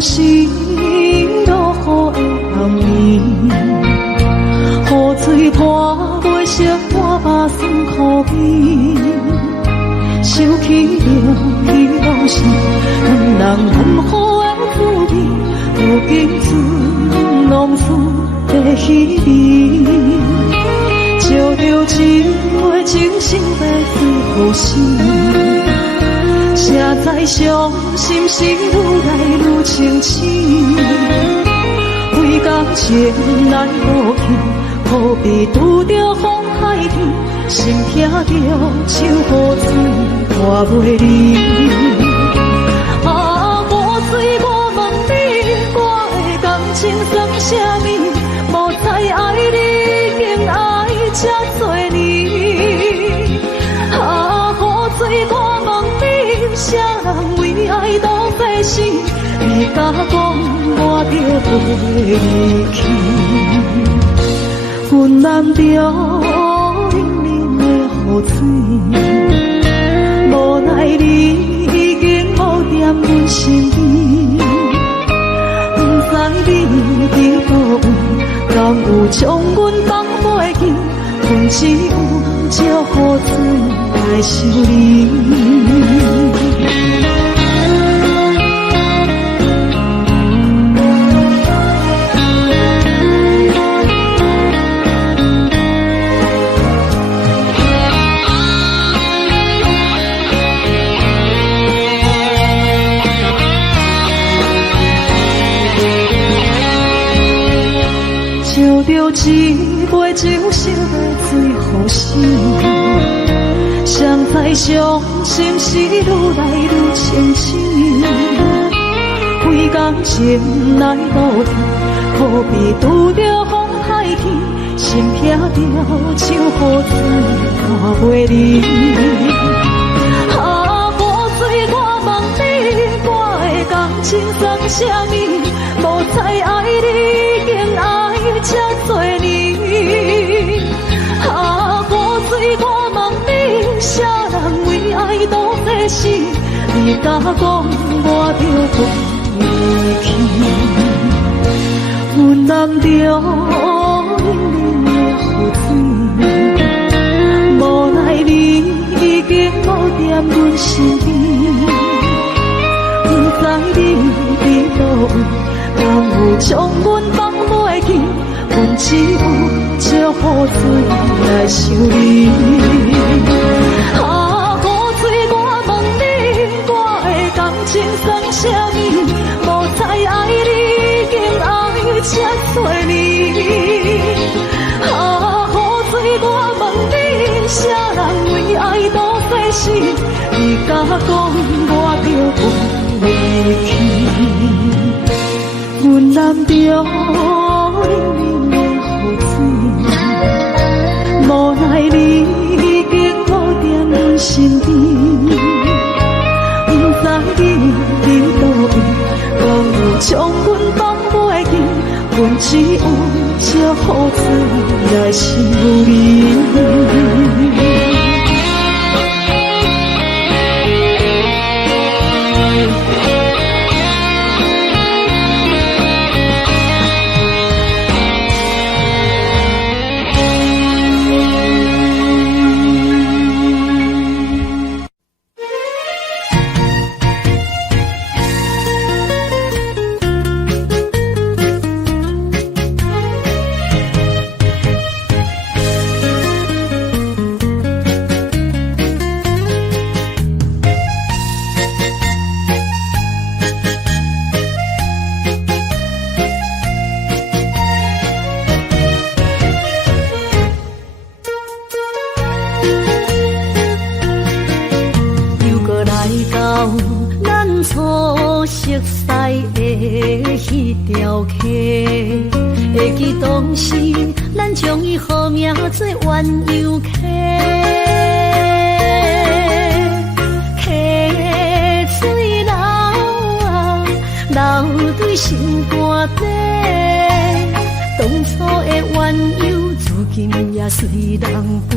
是落雨的红暝，雨水拖袂湿我目酸苦味，想起了彼往事，两人难好的滋味，如今只拢输在稀微，照着一回情深要对好心。谁知伤心事愈来愈清醒，为感情来无去，可比拄着风海天，心痛着手雨水看袂离。啊，雨水，我问你，我的感情算啥物？无知爱你，竟爱这多年。啊，雨水，我问你，啥人为爱都费死？你甲讲我着袂离去，阮难着冷冷的雨水，无奈你已经无踮阮身边，不知你伫倒位，敢有将阮放袂记？阮只有借雨水来想你。照着一杯酒烧的最好心，谁知伤心事愈来愈清醒，为感情来路途，可比拄着风海天，心痛着手雨水看袂离。啊，雨水，我问你，我的感情算啥物？无知爱你，竟爱这多年。啊，雨水，我问你，啥人为爱都费死？你甲讲我着袂离去，阮难着冷冷的雨水，无奈你已经无踮阮身边，不知你伫倒位，敢有将阮放袂记？阮只有借雨水来想你。啊，雨水，我问你，我的感情算啥物？无知爱你，竟爱这多年。啊，雨水，我问你，啥人为爱都费死？你甲讲我着袂离去，阮难着冷冷的雨水，无奈你已经无踮阮身边，不知你伫倒位，敢有将阮放袂记？阮只有借雨水来想你。会记当时，咱将伊号名做鸳鸯溪，溪水流啊，流对心肝底。当初的鸳鸯，如今也随人飞。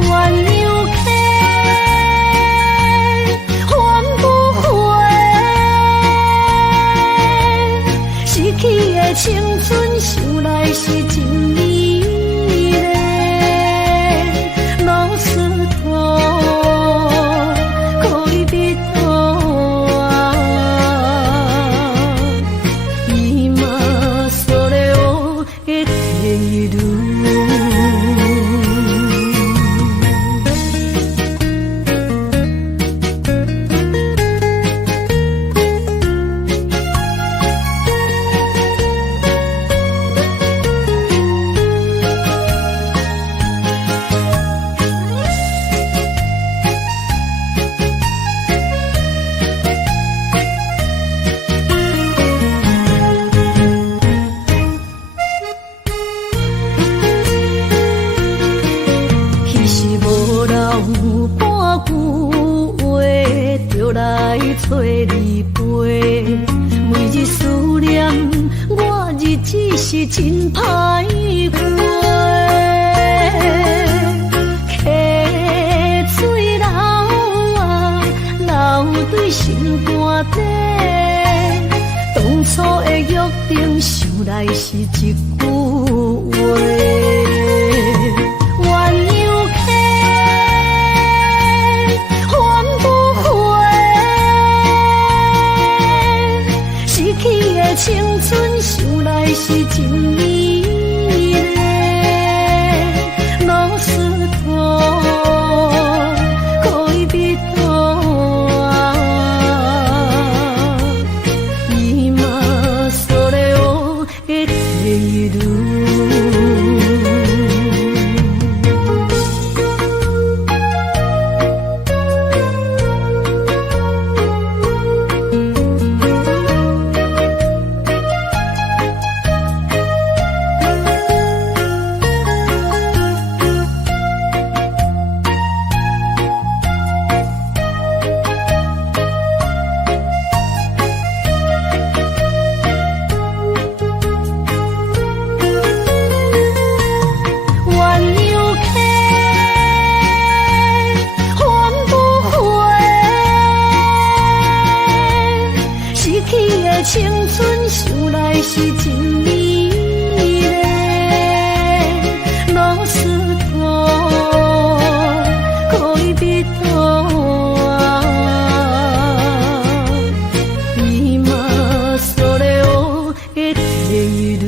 鸳鸯溪，翻不回。半句话，就来找你陪。每日思念，我日子是真歹过。溪水流啊，流对心肝底。当初的约定，想来是一句话。青春想来是真美丽，老师徒可以比多啊，今それを得ている。青春想来是真美丽，老师徒可以比多啊，今それを得ている。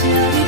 啊，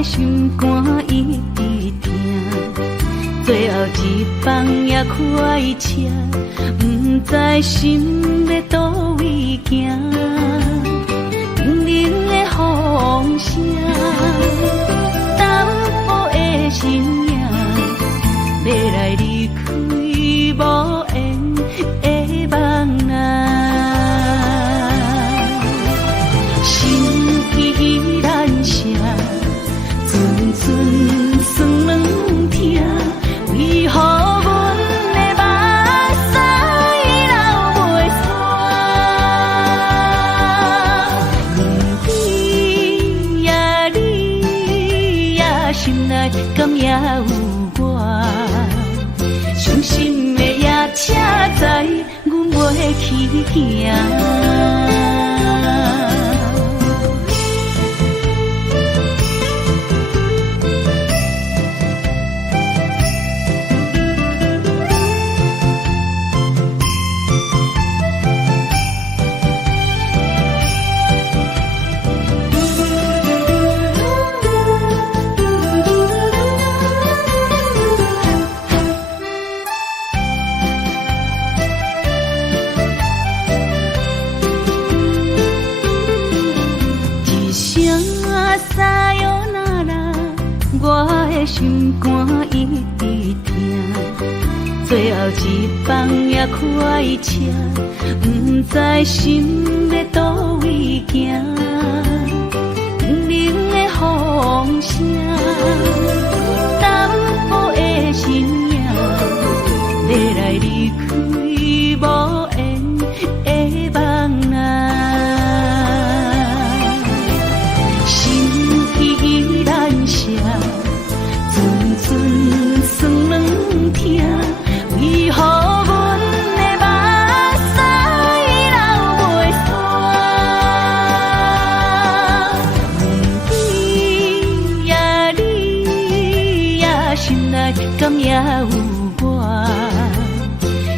的心肝一直疼，最后一放也开车，不知心要倒位行，冷冷的风声，淡薄的身影，要来离开无缘的梦啊，心依然舍，寸寸酸软疼，为何阮的目屎流袂煞？不知呀你呀心内敢也有我？伤心的夜车载，阮袂去行。心肝一直疼，最后一放也开车，不知心要倒位行，冷冷的风声，淡薄的身影，要来离开无缘的梦啊，心依然舍。寸酸软疼，为何阮的目屎流袂煞？不知呀你呀心内敢也有我？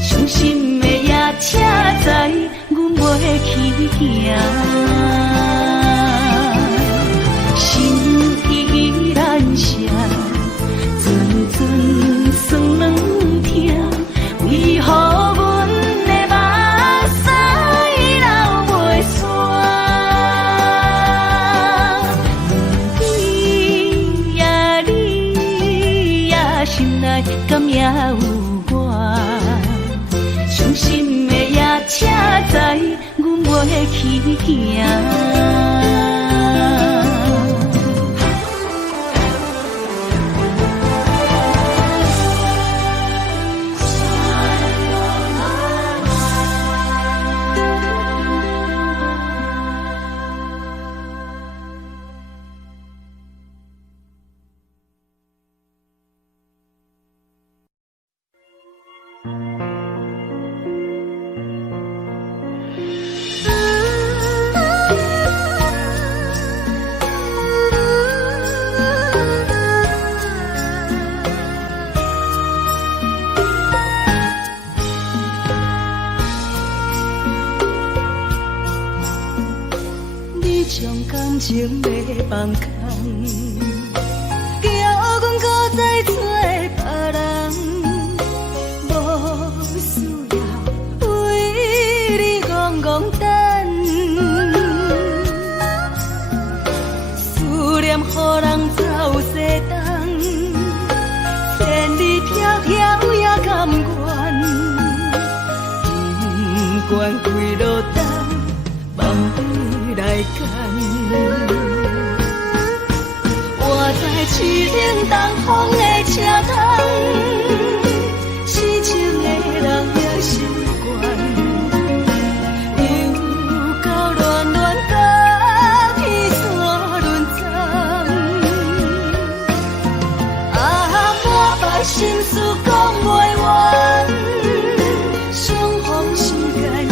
伤心的夜车载，阮袂去行。心依然舍。寸酸软疼，为何阮的目屎流袂煞？不知呀你呀心内敢也有我？伤心的夜车载，阮袂去行。感情要放空，叫阮搁再找别人，无需要为你戆戆等，思念予人走西东，千里迢迢也甘愿，不管几路东，望你来干。我在凄冷东风的车窗，痴情的人也心倦，又到恋恋甲去山轮站，我把心事讲袂完，相逢时间也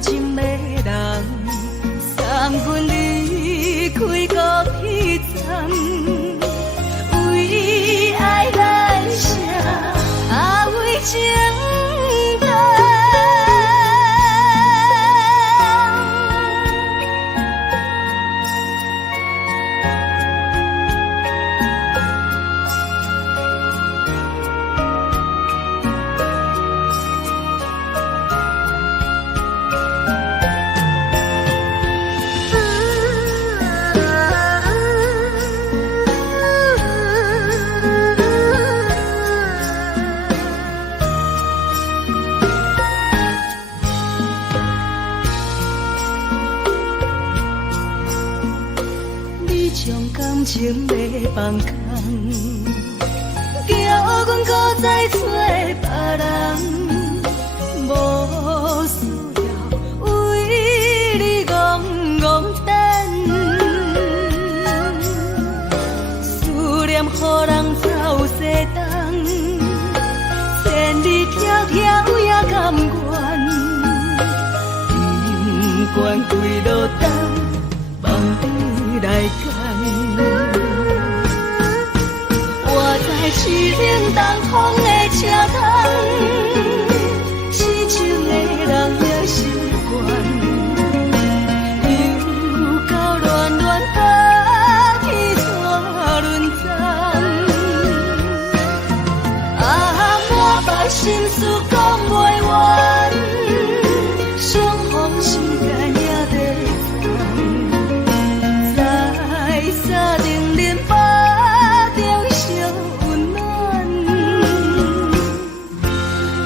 深的人送阮离开孤彼站，为爱咱心。情重。感情要放空，叫阮搁再找别人，无需要为你戆戆等。思念予人走西东，千里迢迢也甘愿，不管几落冬，望你来干。我在痴冷东风的车窗，痴情的人也习惯，又到乱乱把天带轮转。啊，满腹心事讲袂完，双方时间也在沙定连巴中烧温暖，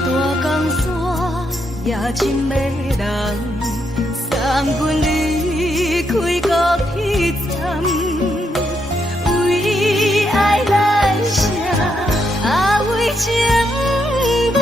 大江山也真迷人，送阮离开高铁站，为爱来写为情重。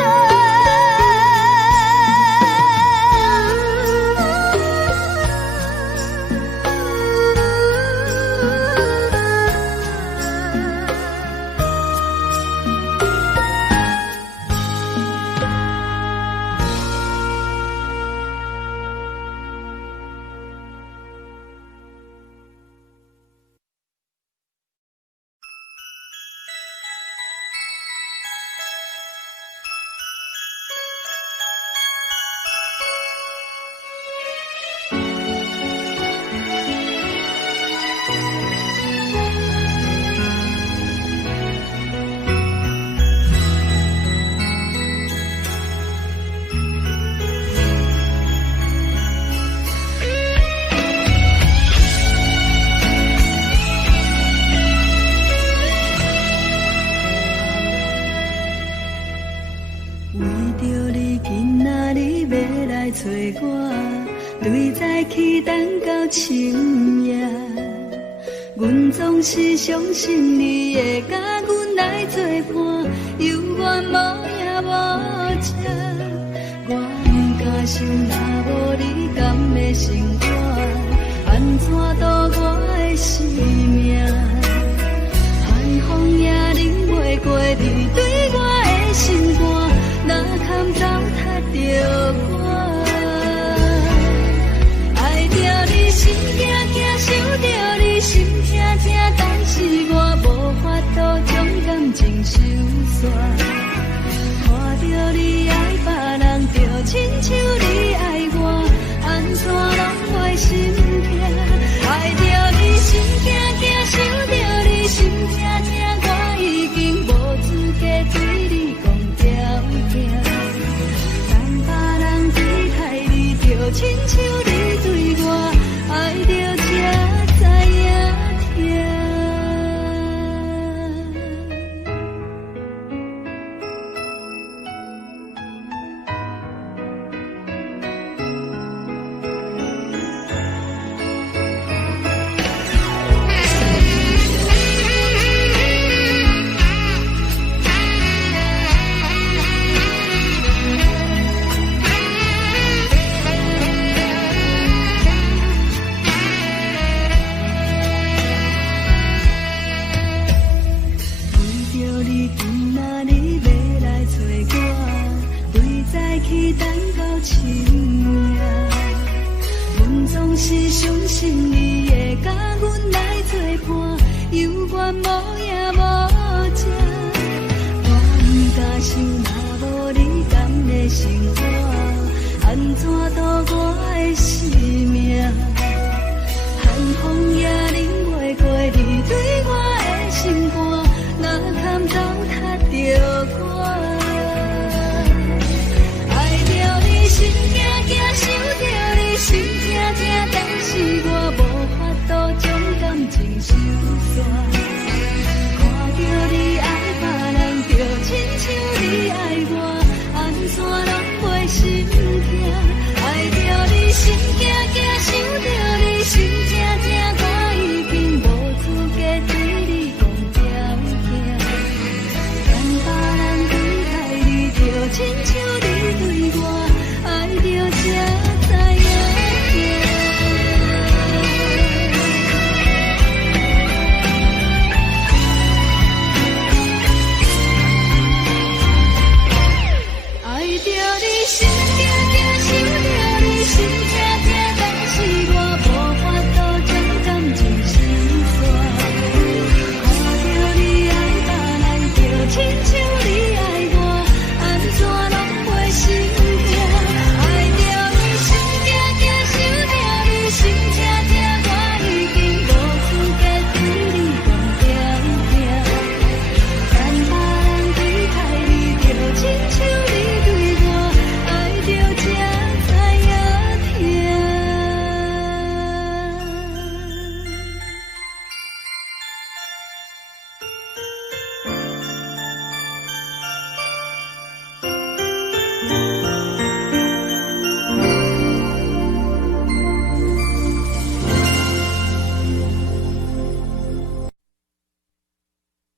找我，对在期等到深夜。阮总是相信你会甲阮来作伴，犹原无影无迹。我不敢想，若无你甘的生活，安怎度我的生命？寒风也忍袂过你对我的心肝，哪堪糟蹋着我？心惊惊，想着你心痛痛，但是我无法度将感情收煞。看着你爱别人，就亲像你爱我，安怎拢会心痛？爱着你心惊惊，想着你心痛痛，我已经无资格对你讲条件。但别人对待你，就亲像你对我。爱着才知影痛。是相信你会甲阮来作伴，犹原无影无迹。我不敢想，若无你生活，安怎度我的生命？寒风也忍袂过你对我的心肝，若堪糟蹋着我。爱着你心惊惊，想着你心痛痛，但是我无法度将感情收煞。看着你爱别人，就亲像你爱我，安怎拢袂心痛？爱着你心惊惊，想着你心痛痛，我已经无资格对你讲条件。等别人对待你，就亲像你对我，爱着才知影痛。爱着你心惊惊，想着你心痛痛，但是我无法度将感情收煞。看着你爱别人，就亲像你爱我，安怎拢袂心痛？爱着你心惊惊，想着你心痛痛，我已经无资格对你讲条件。等别人对待你，就亲像你对我，爱着才知影痛。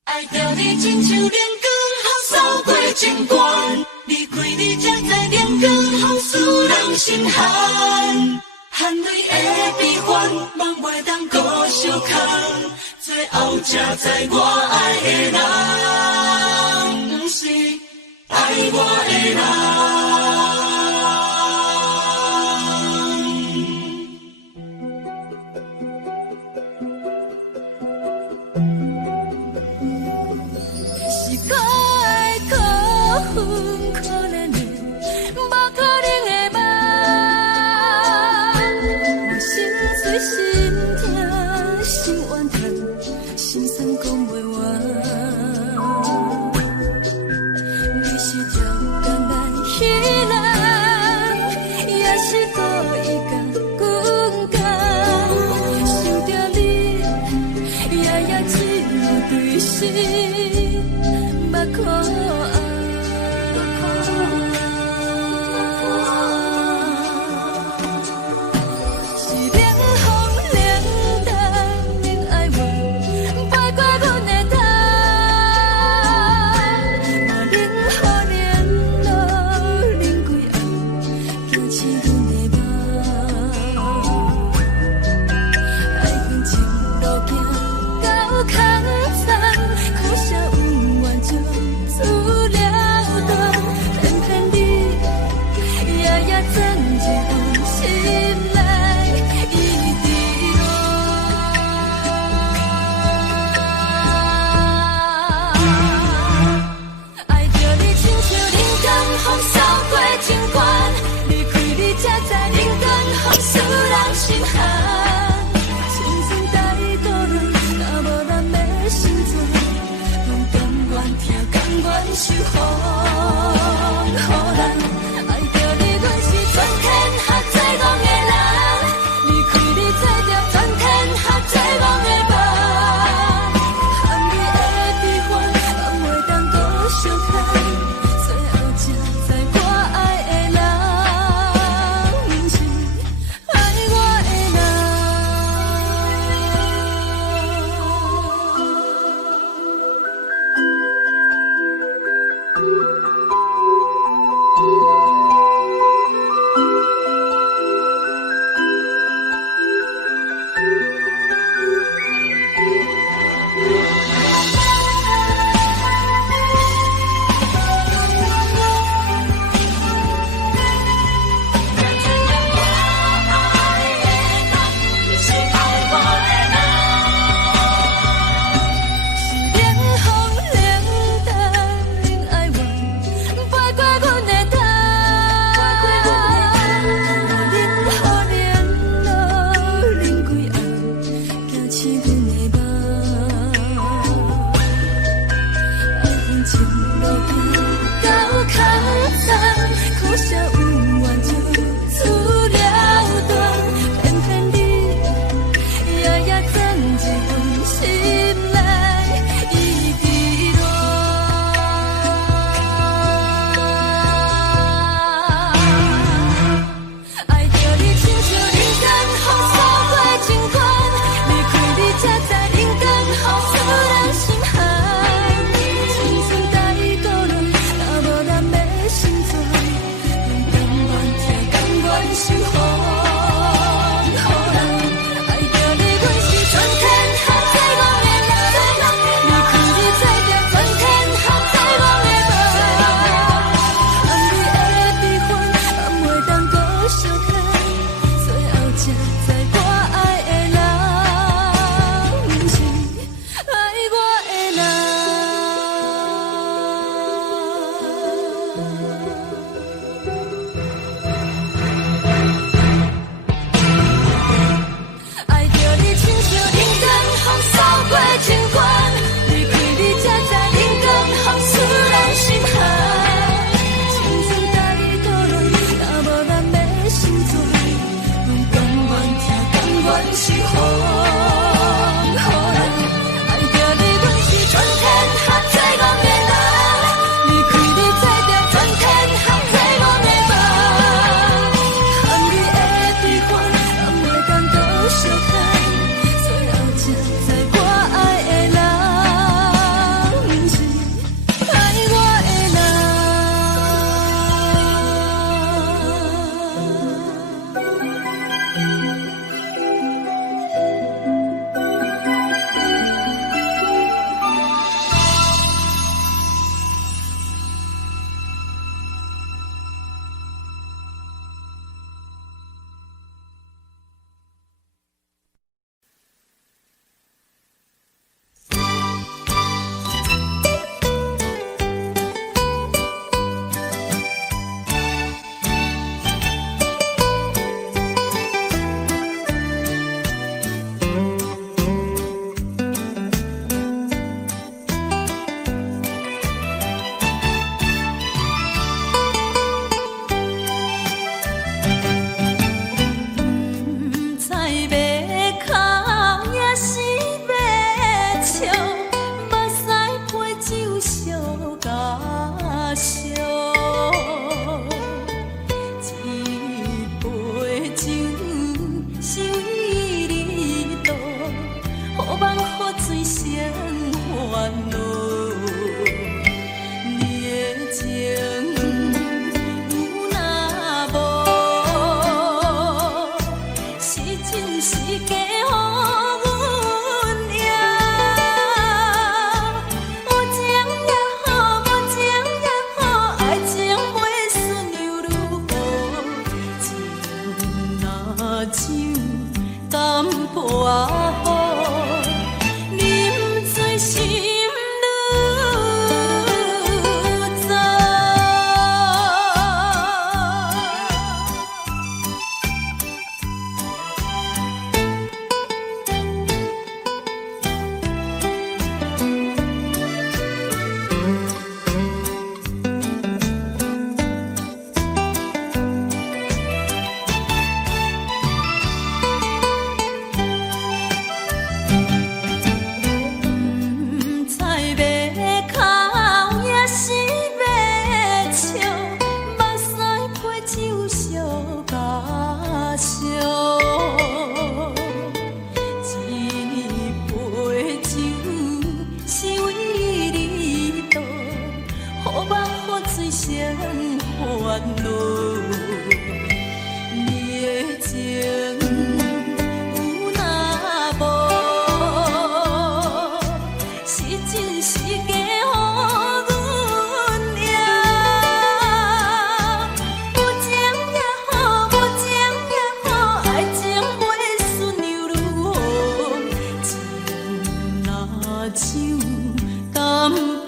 爱着你亲像阳光，风扫过情关。离开你，才知阳光风使人心寒。含泪的悲欢，望袂当搁相牵。最后才知我爱的人，不是爱我的人。是我的苦恨，可怜的，无可能的梦。我心碎心痛，心怨叹，心酸讲袂完。你是条工来彼人，也是故意甲阮讲，想着你，夜夜只有对视。目眶红，是冷风冷淡，冷爱我，摆过阮的头，嘛冷雨连路，冷几暗，惊醒阮的梦。爱恨情路行到空山，苦涩。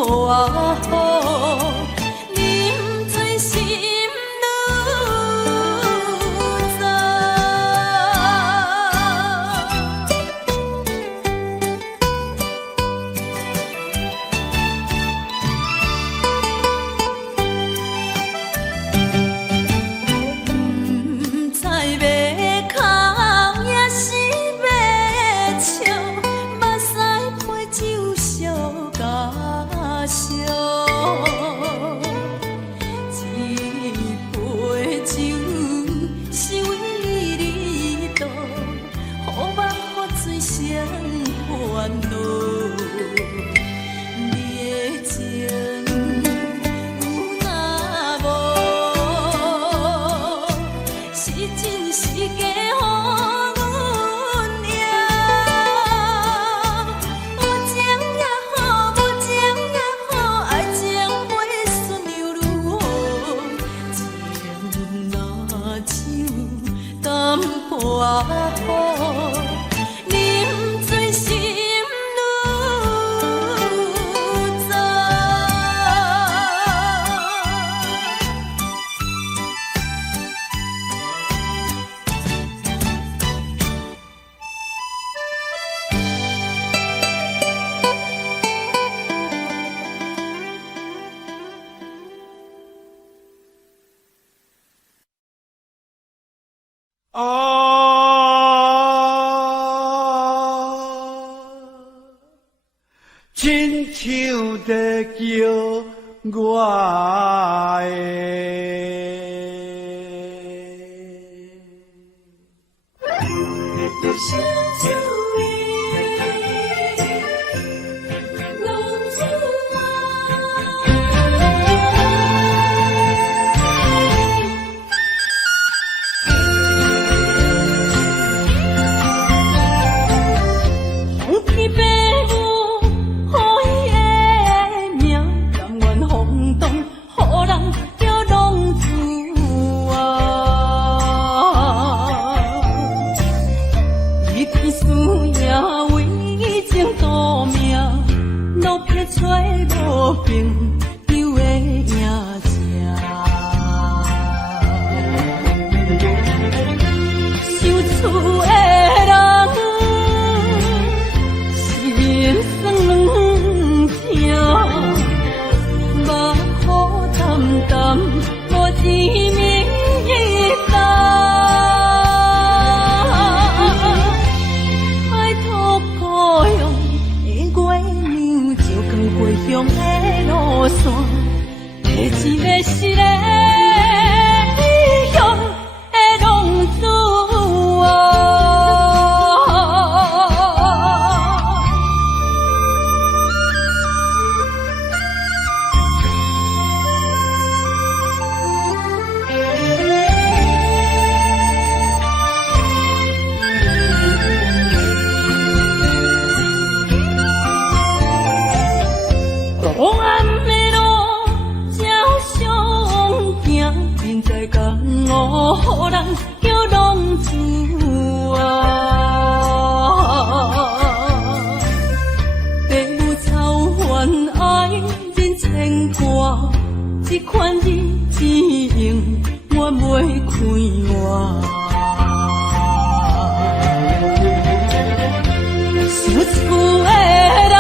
抱啊好，饮醉心愈杂。不知要哭也是要笑，目屎配酒烧甲烧。一杯酒是为你倒，好梦好醉双烦恼。你的情有若无，是真是假予阮赢。有情也好，无情也好，爱情袂顺又如何？情若酒淡薄仔好，饮醉心愈杂。亲像在叫我这款日子用我袂开我，想厝的人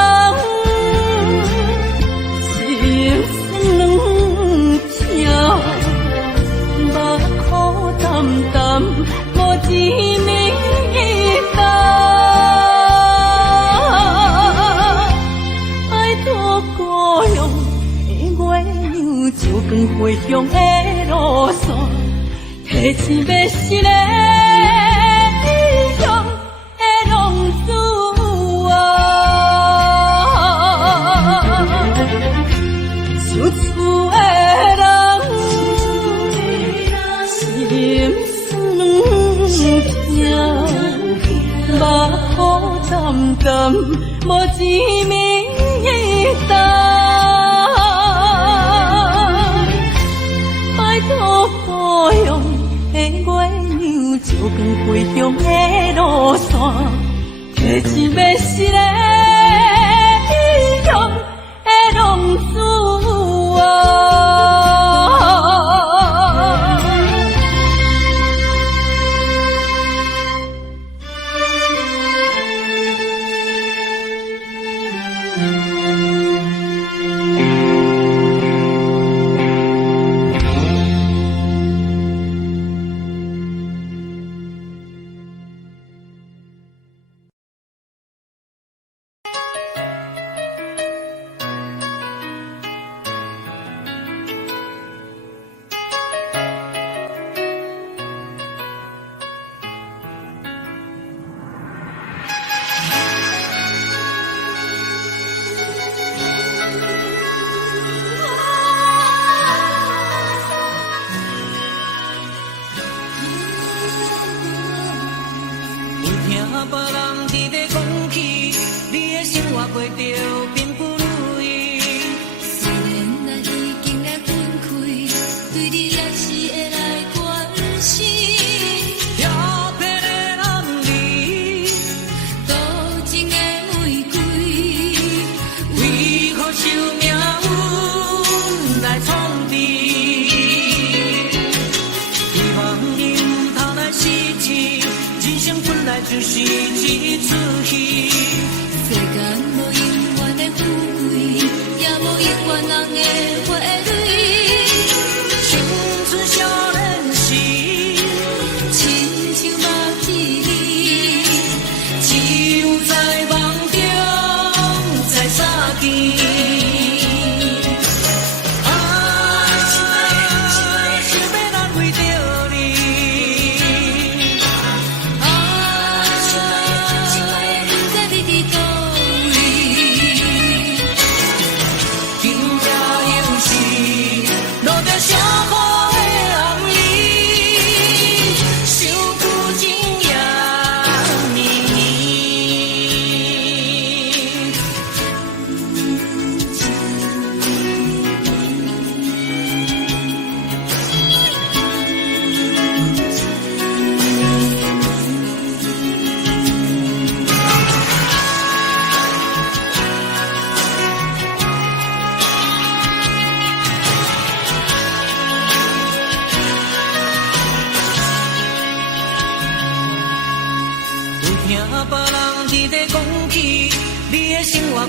心酸两条，目苦淡淡无滋味干，爱托故乡的月亮，照光回乡的路线，提醒要是个异乡的浪子想厝的人心酸两条，目苦淡淡无滋味干。故乡的月亮，照光回乡的路线，提醒要是个异乡的浪子活过着并不如意。虽然咱已经来分开，对你也是会来关心。漂泊的男儿，多情的玫瑰，为何受命运来创治？希望你唔通来失志，人生本来就是一出戏。世间无永远的富贵，也无永远人的花蕊。青春少年时，亲像目睭，只有在梦中才相见。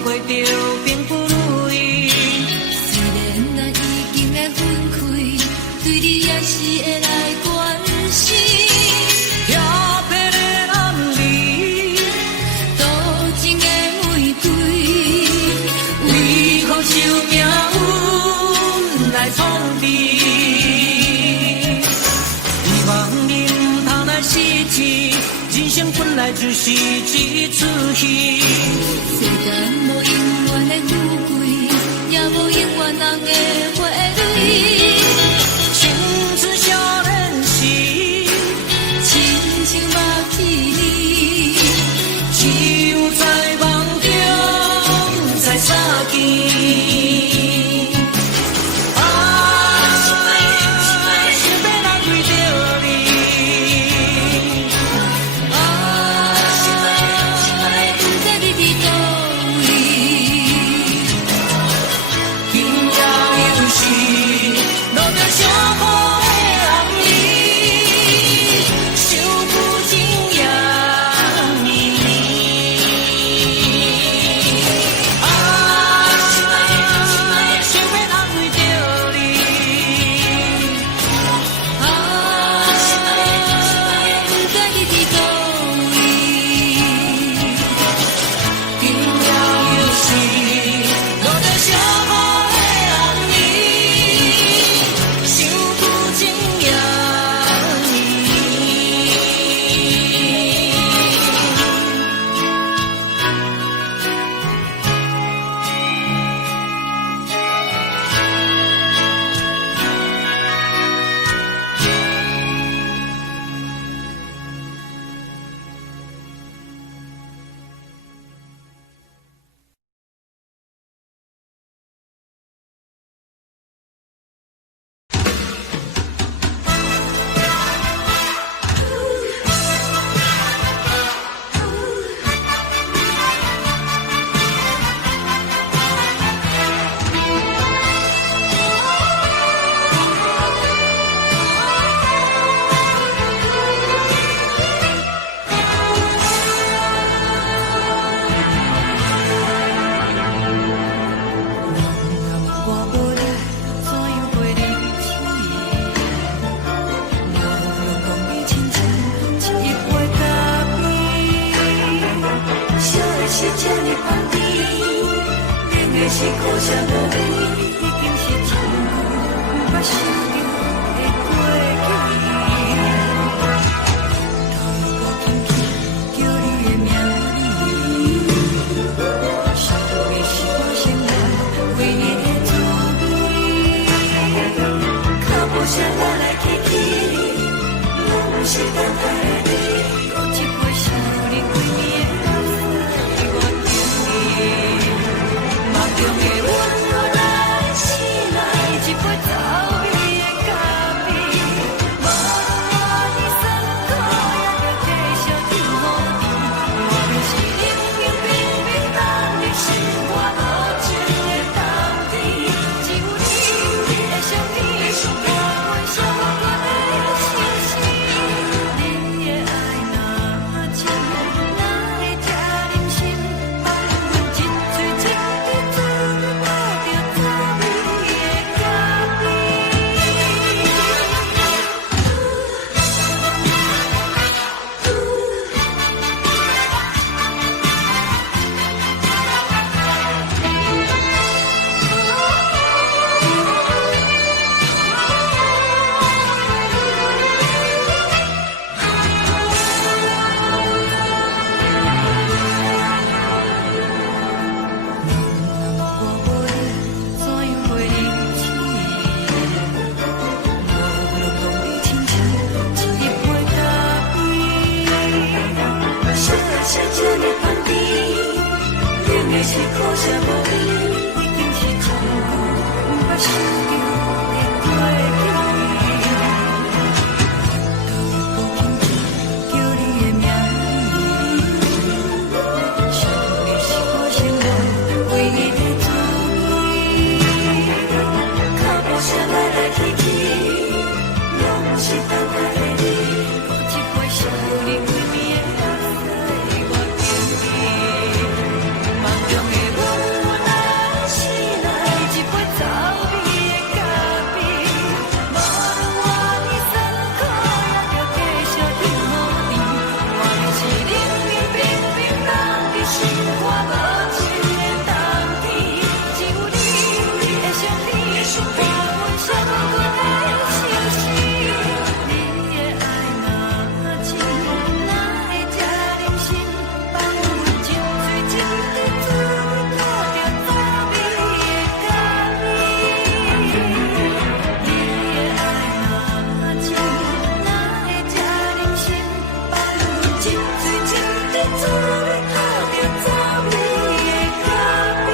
过着并不如意，虽然咱已经来分开，对你也是会来关心。漂泊的男儿，多情的玫瑰，为何受命运来创治？希望你唔通来失志，人生本来就是一出戏。世间无永远的富贵，也无永远人的花蕊。青春少年时，亲像目睭，只有在梦中才相见。是苦涩无味，已经是一句不捌想着的过去。透过天气叫你的名字，想的是我心内唯一的滋味。脚步声来来去去，拢是等待你，讲一杯想你几年的岁月甜蜜。的是苦涩无味，已经是从不捌想着会过去。叫你的名，想的是我生活唯一的滋味。脚步声来来去去，拢是等待的你，喝一杯想你归暝的绿水，我敬你。梦中的我若醒来，一杯走味的咖啡，无论我呢酸苦，也着继续甜无甜。我就是冷冷冰冰放伫心肝无情的冬天，只有你的相片，伴阮相过的相思。你的爱若真，哪会这忍心放阮浸水浸在滋味，喝着走味的咖啡？你的爱若真，哪会这忍心放阮浸水浸在滋味，喝着走味的咖啡？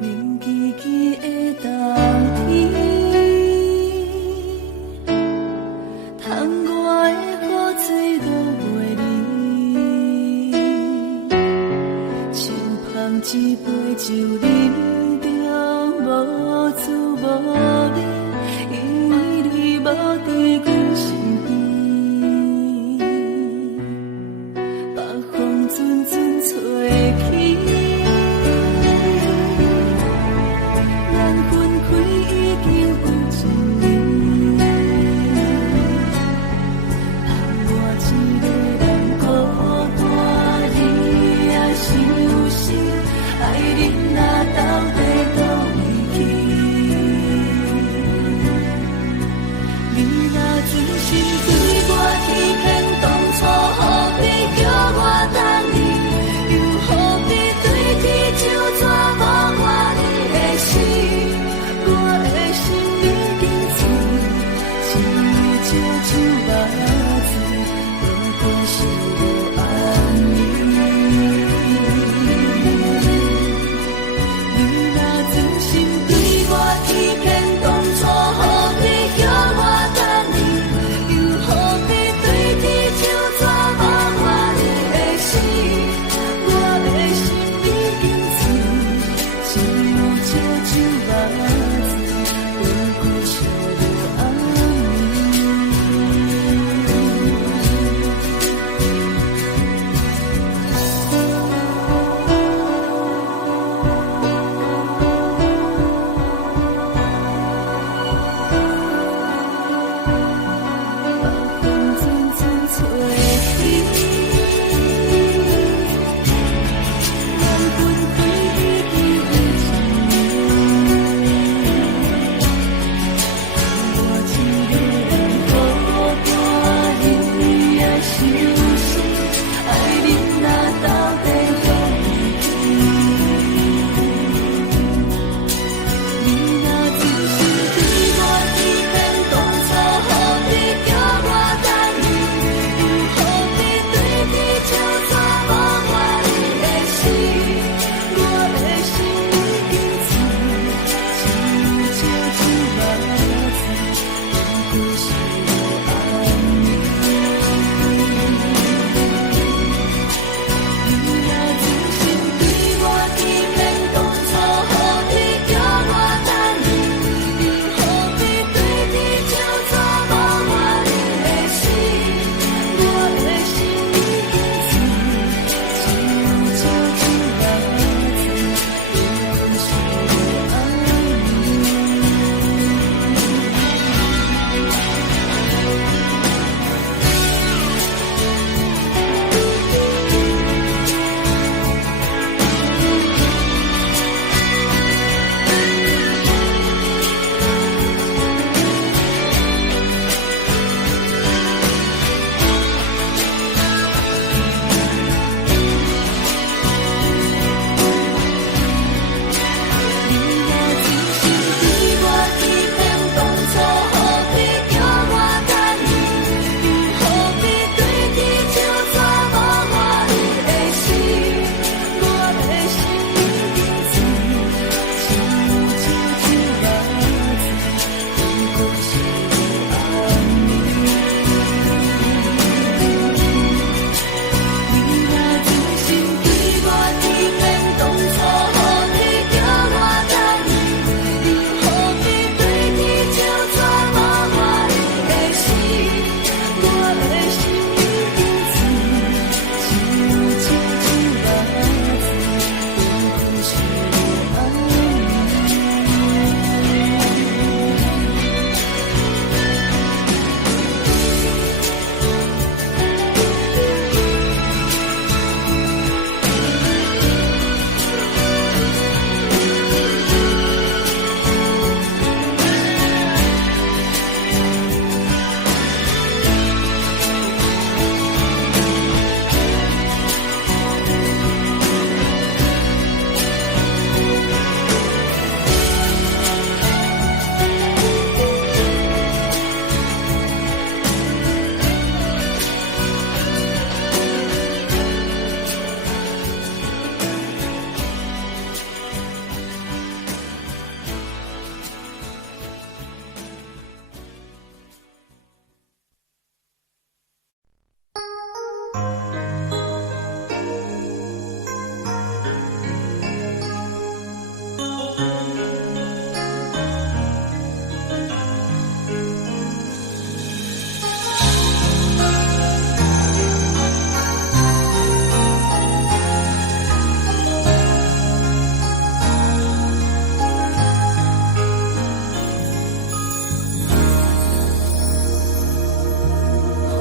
冷叽叽的冬天，窗外的雨水落袂离，像捧一杯酒饮着无滋无味，因为你无伫阮身边，北风阵阵吹起。咱分开已经有一年，盼我一个人孤单，你也伤心，爱人若到底倒位去？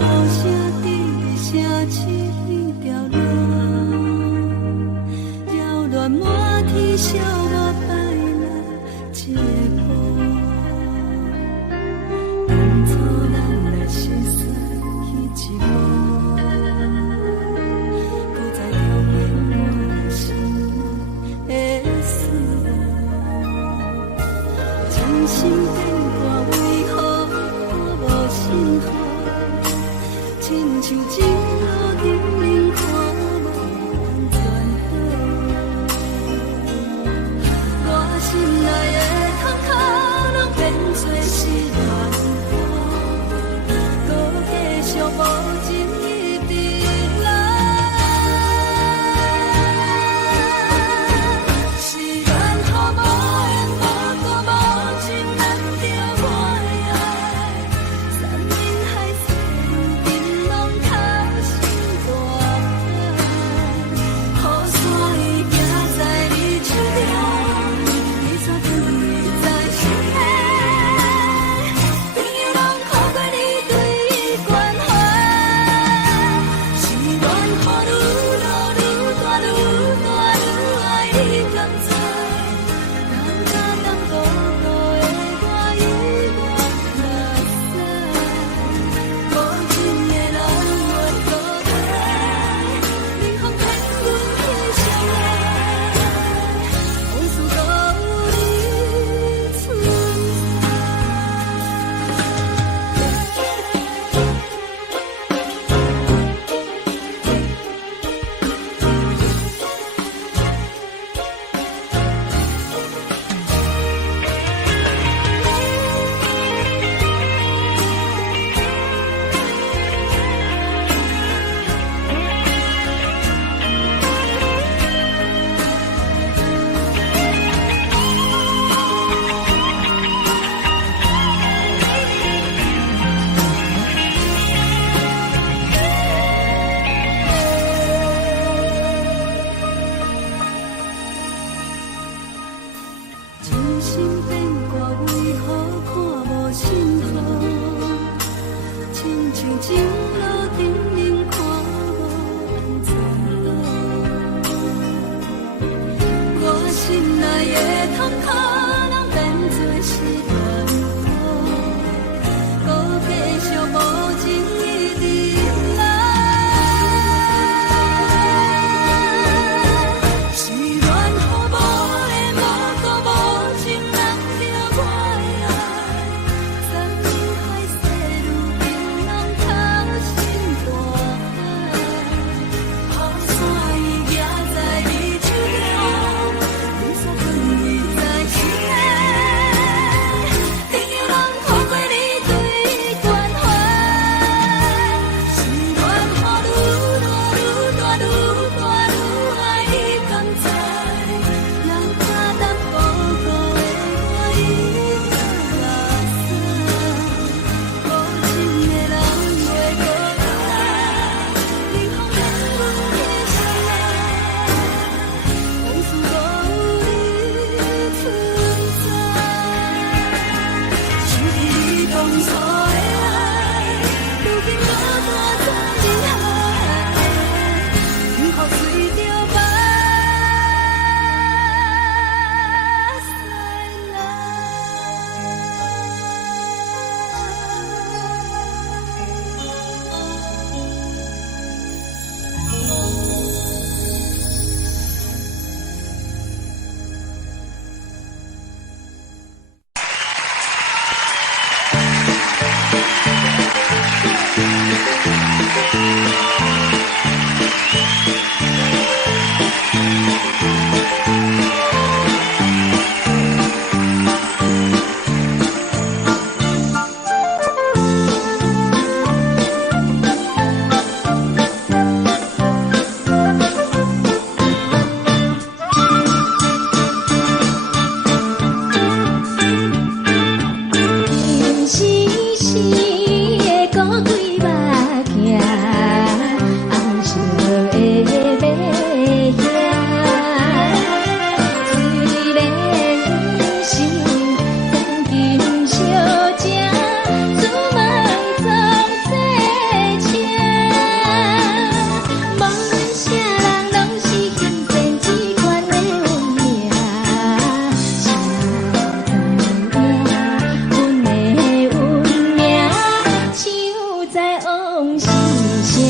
山明海誓，愈冰冷透拢是啥？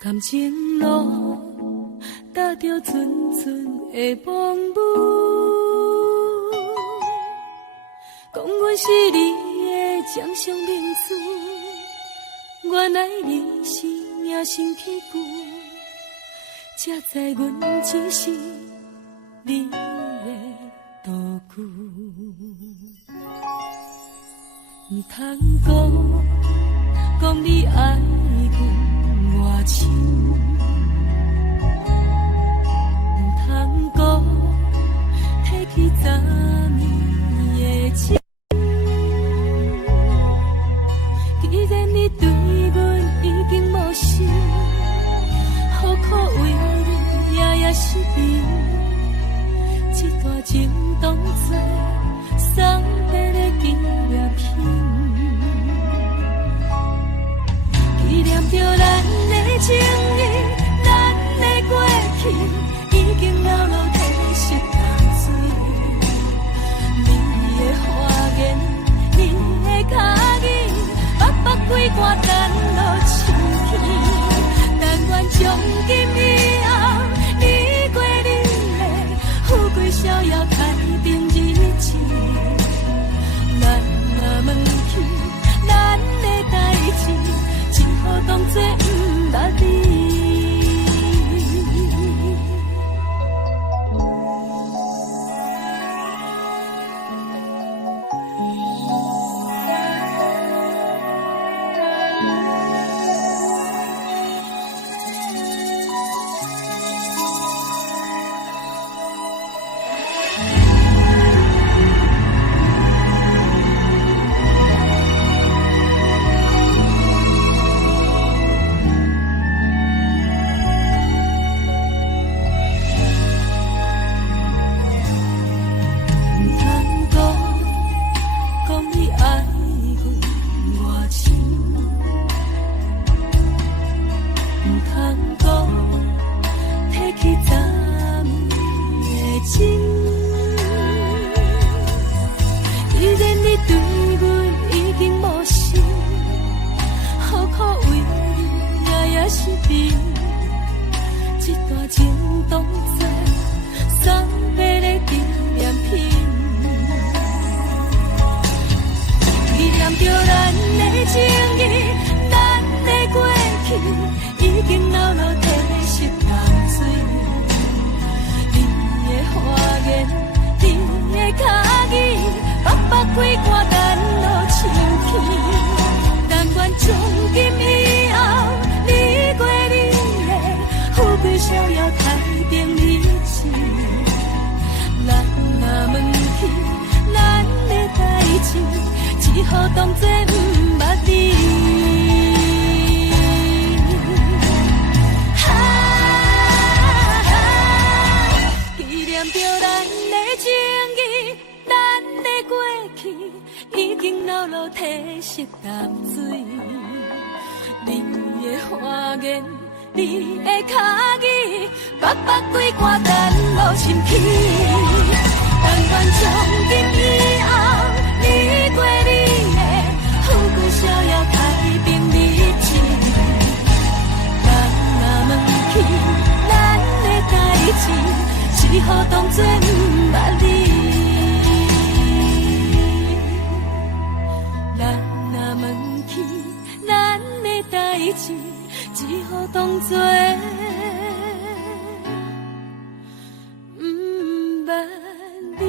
感情路踏着纯纯的梦雾，讲阮是你的掌上明珠，原来你是命生起句，才知阮只是你的道具。唔通讲你爱阮。我深，唔通讲提起昨暝的情。既然你对阮已经无心，何苦为你夜夜失眠？这段情当作送别的纪念品。纪念着咱的情谊，咱的过去，已经了落褪色淡水。你的花言，你的脚语，默默几挂等落秋天。但愿从今以后，你过你逍遥太平日子。咱若问起咱的代志，只好当作毋捌你。纪念着咱的情谊，咱的过去已经老路褪色淡水。你的花言，你的脚语，白白几挂咱无心去。但愿从今以后，你过你的富贵逍遥太平日子。咱若问起咱的代志，只好当作毋捌你。咱若问起咱的代志，只好当作毋捌你。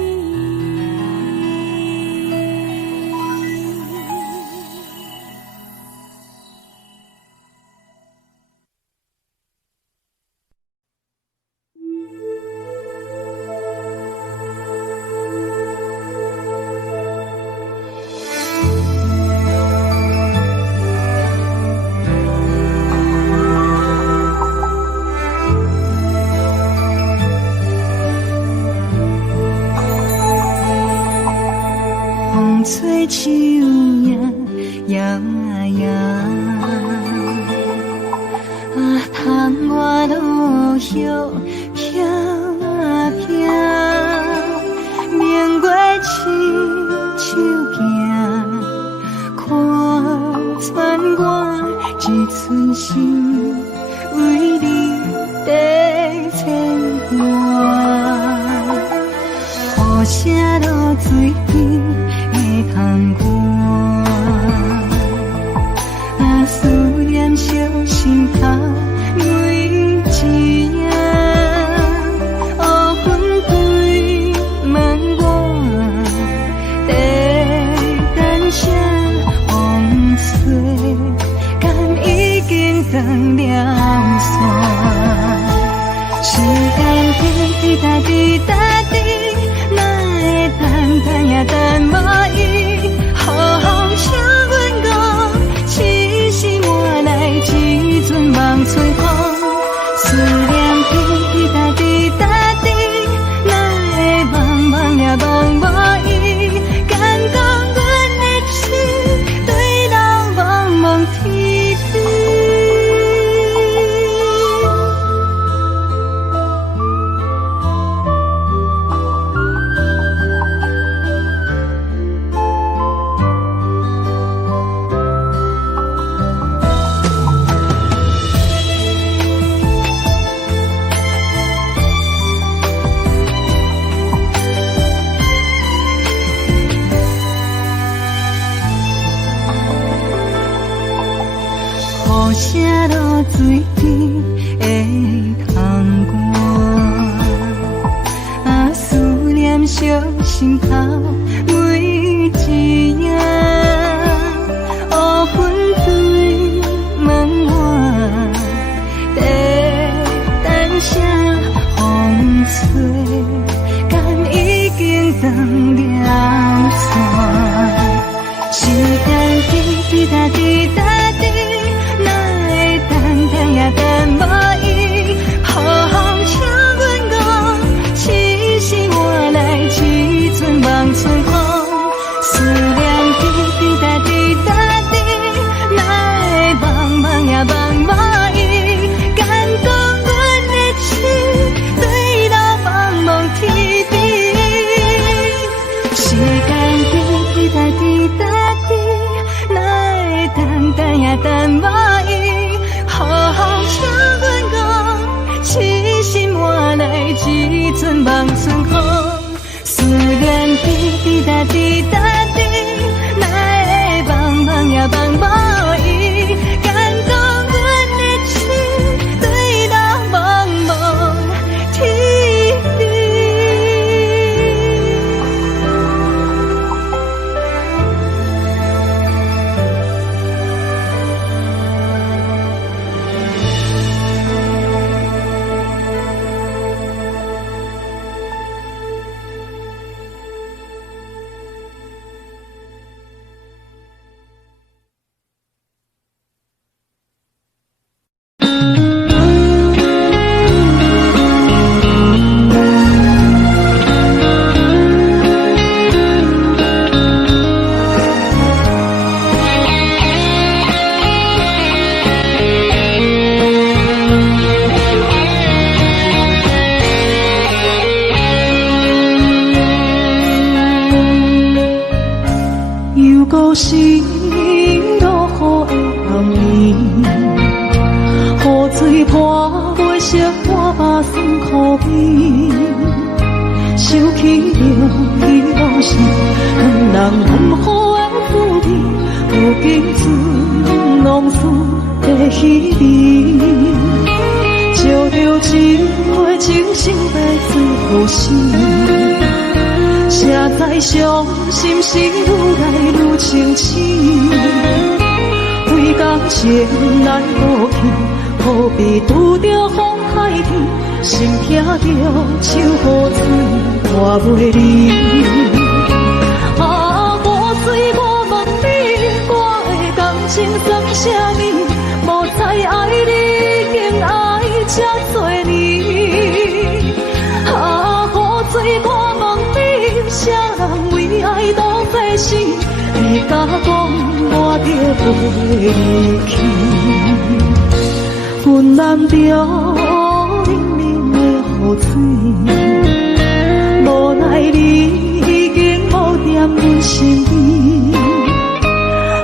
吹树叶摇啊摇，窗外落叶飘啊飘，明月亲手行，看穿我一寸心，为你在牵挂，雨声落水边。窗外，思念烧心头每一夜，黑云对问我，在等啥风吹，敢已经断了线，时间滴答滴答滴，哪会等也等无伊。好风请阮讲，痴心换来一阵望春风。思念滴答滴答滴，哪会茫茫也望无伊？敢讲阮的痴，对人茫茫天地。雨声落水边的窗外，思念烧心头每一夜，黑云对问我，在等啥风吹，敢已经断了线，时间滴答滴答滴。也等无伊，好风请阮讲，痴心换来一阵望春风。思念滴答滴答滴，哪会茫茫也望无伊？敢讲阮的痴，对人茫茫天地。时间滴答滴答滴，哪会等也等无伊？好风请阮讲，痴心换来一阵望春风。思念滴答滴答滴，哪会茫茫也望无伊？敢讲阮的痴，对人茫茫天地。对伴袂识我把酸苦味，收起了彼拢是两人难好的滋味，如今只拢输在稀微。招着一回情深要最好时，谁知伤心事愈来愈清醒。为感情来落去，何必拄着风海天？心痛着手雨水拖袂离。啊，我水我问你，我的感情算啥物？无再爱你，竟爱这多年。啊，我水我问你，啥人为爱都费死？你甲讲我着袂离去，阮难着冷冷的雨水，无奈你已经无踮阮身边，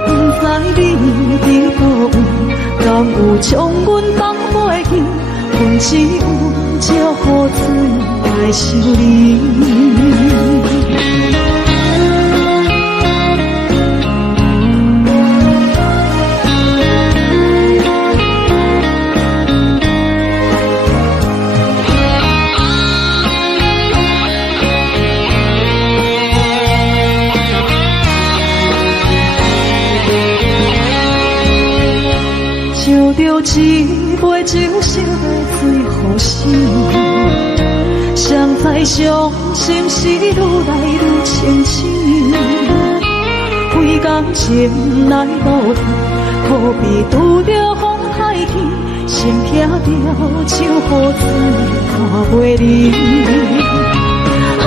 不知你伫倒位，敢有将阮放袂记？阮只有借雨水来想你。烧着一杯酒，烧要最好时，谁知伤心事愈来愈清醒。为感情来落去，何必拄着风海天？心痛着手雨水拖袂离。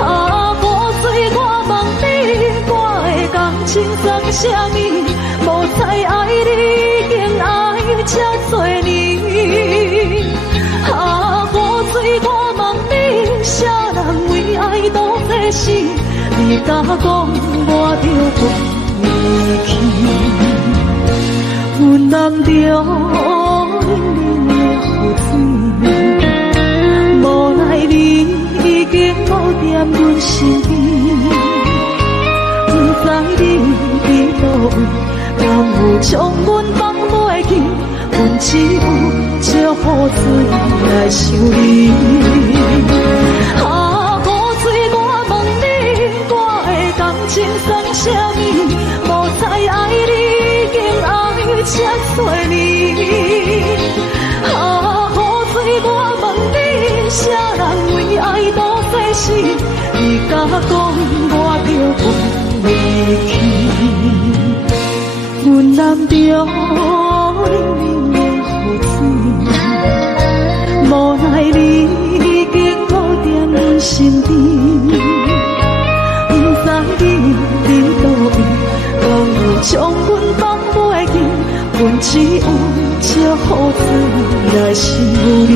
啊，无水我问你，我的感情算啥物？无再爱你，竟爱这多年。啊，无水我问你，啥人为爱都费死？你甲讲我着袂离去，阮难着冷冷的雨水，无奈你已经无踮阮身边，不知你伫倒位，敢有将阮放袂记？阮只有借雨水来想你。啊，雨水我问你，我的感情算啥物？无再爱你，竟爱这多年。啊，雨水我问你，啥人为爱都费死？你甲讲我着袂离去，阮难着冷冷的雨水，无奈你已经无踮阮身边，不知你伫倒位，敢有将阮放袂记？阮只有借雨水来想你。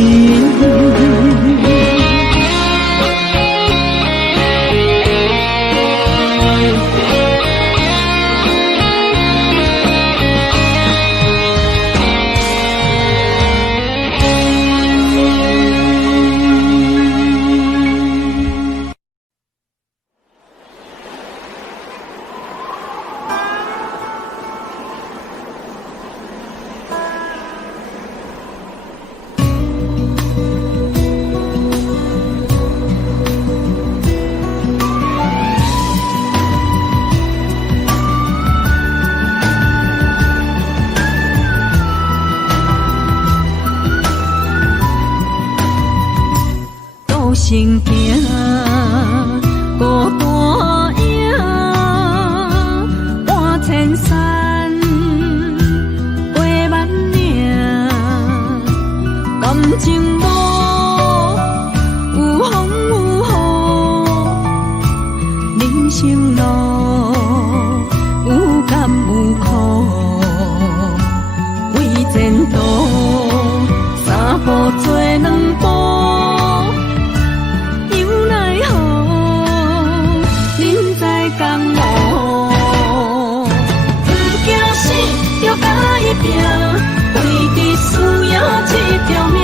行行，孤单影，半千山，过万岭，感情无有风有雨，人生路有甘有苦，为前途三步做两步。拼，为的需要这条命。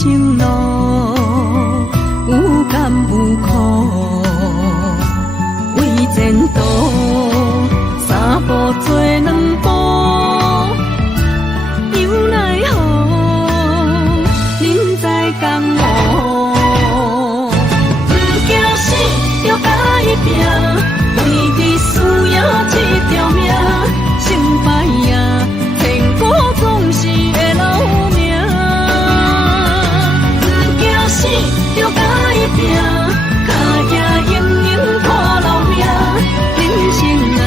生路有甘有苦，为前途三步做两步，又奈何人在江湖，不惊死就甲伊拼，为你需要一条命，成败赢，天果总是会留名。不惊死就甲伊拼，脚也硬硬拖留命。人生啊，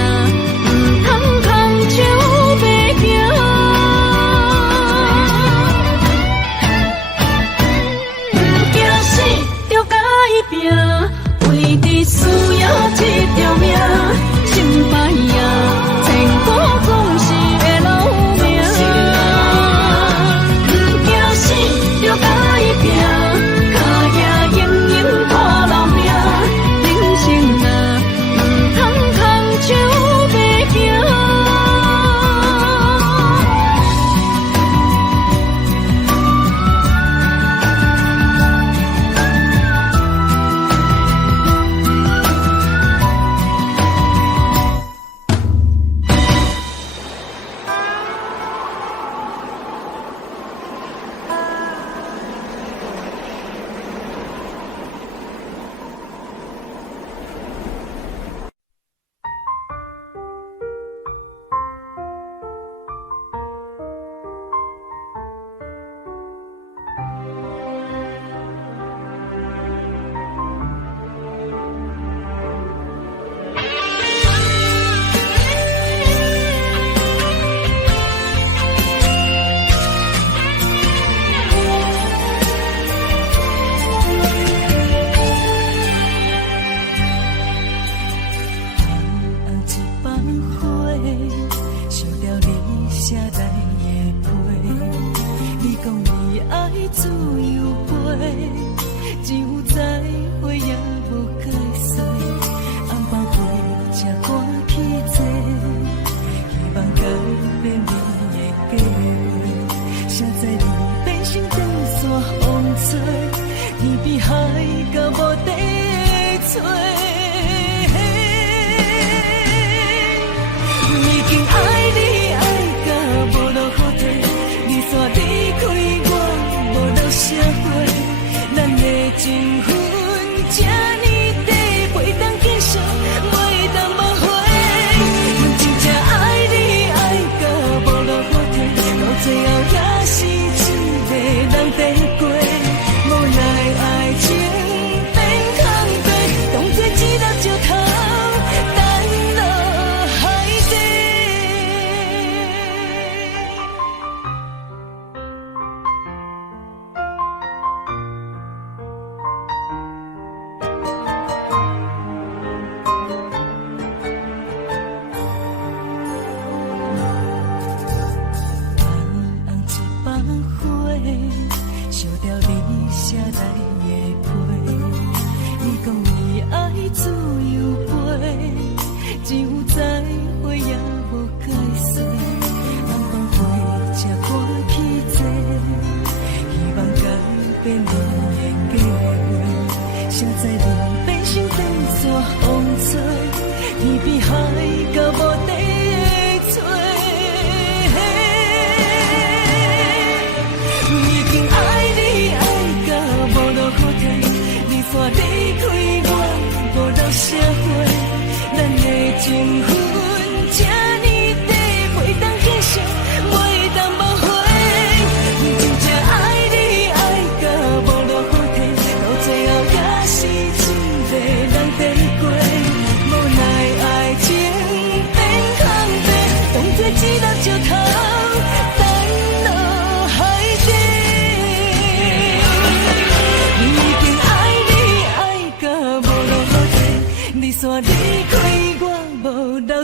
唔通空手白行。不惊死就甲伊拼，为你需要一条命，成败赢，天果总是会留名。不惊死就甲伊拼，脚也硬硬拖留命。人生啊，唔通空手白行。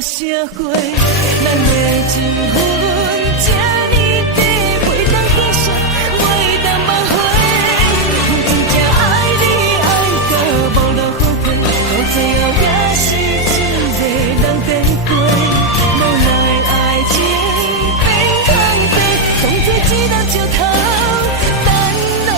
社会，咱的情分这呢短，袂当继续，袂当挽回。真正爱你爱到无路可退，到最后也是一个人在过。无奈爱情变空白，当作一粒石头，等落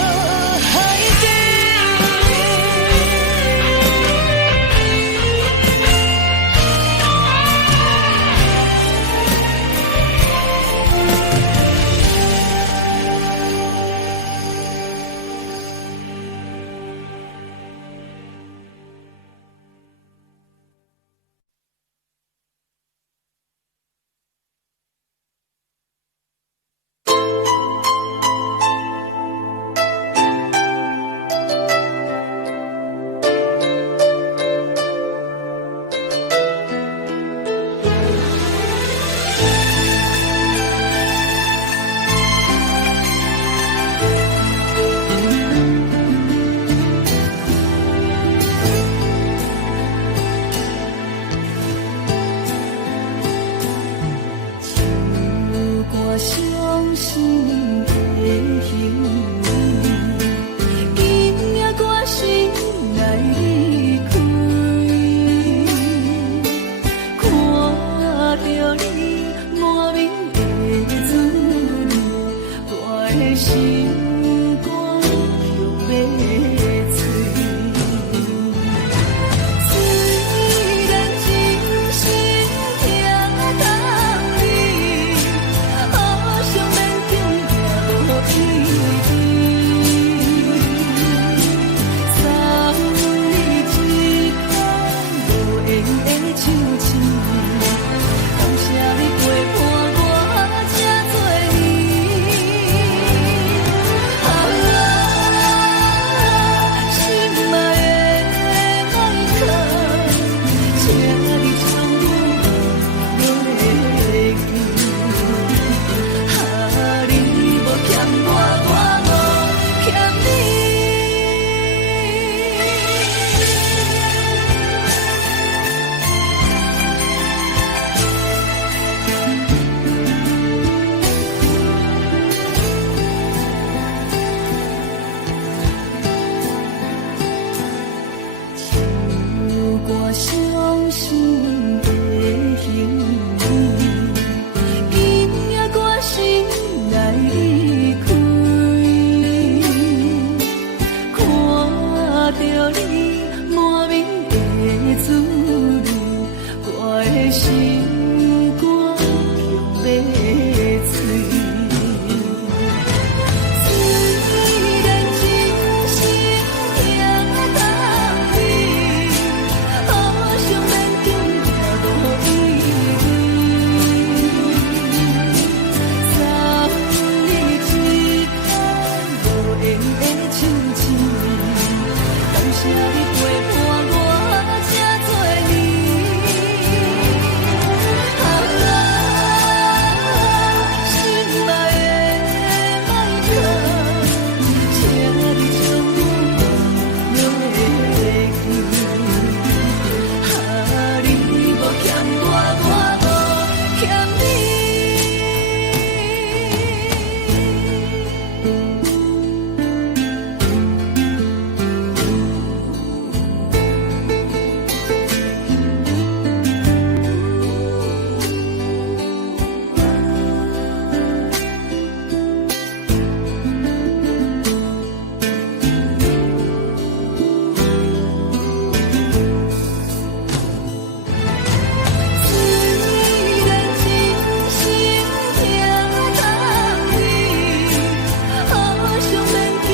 的心肝向要碎。虽然真心疼当你，好想勉强也无意义。送你一空无缘的手指，感谢你陪伴我这多年。心爱的麦克，请你将我袂记。你无欠我，我无欠你。我伤心的行李，今夜我心来离开。看着你满面的滋味，我的心肝向要碎。虽然真心疼当你，好想勉强也无意义。送你一空无缘的手指，感谢你陪伴我这多年。心爱的麦克，请你将我袂记。你无欠我，我无欠你。虽然真心疼当你，好想勉强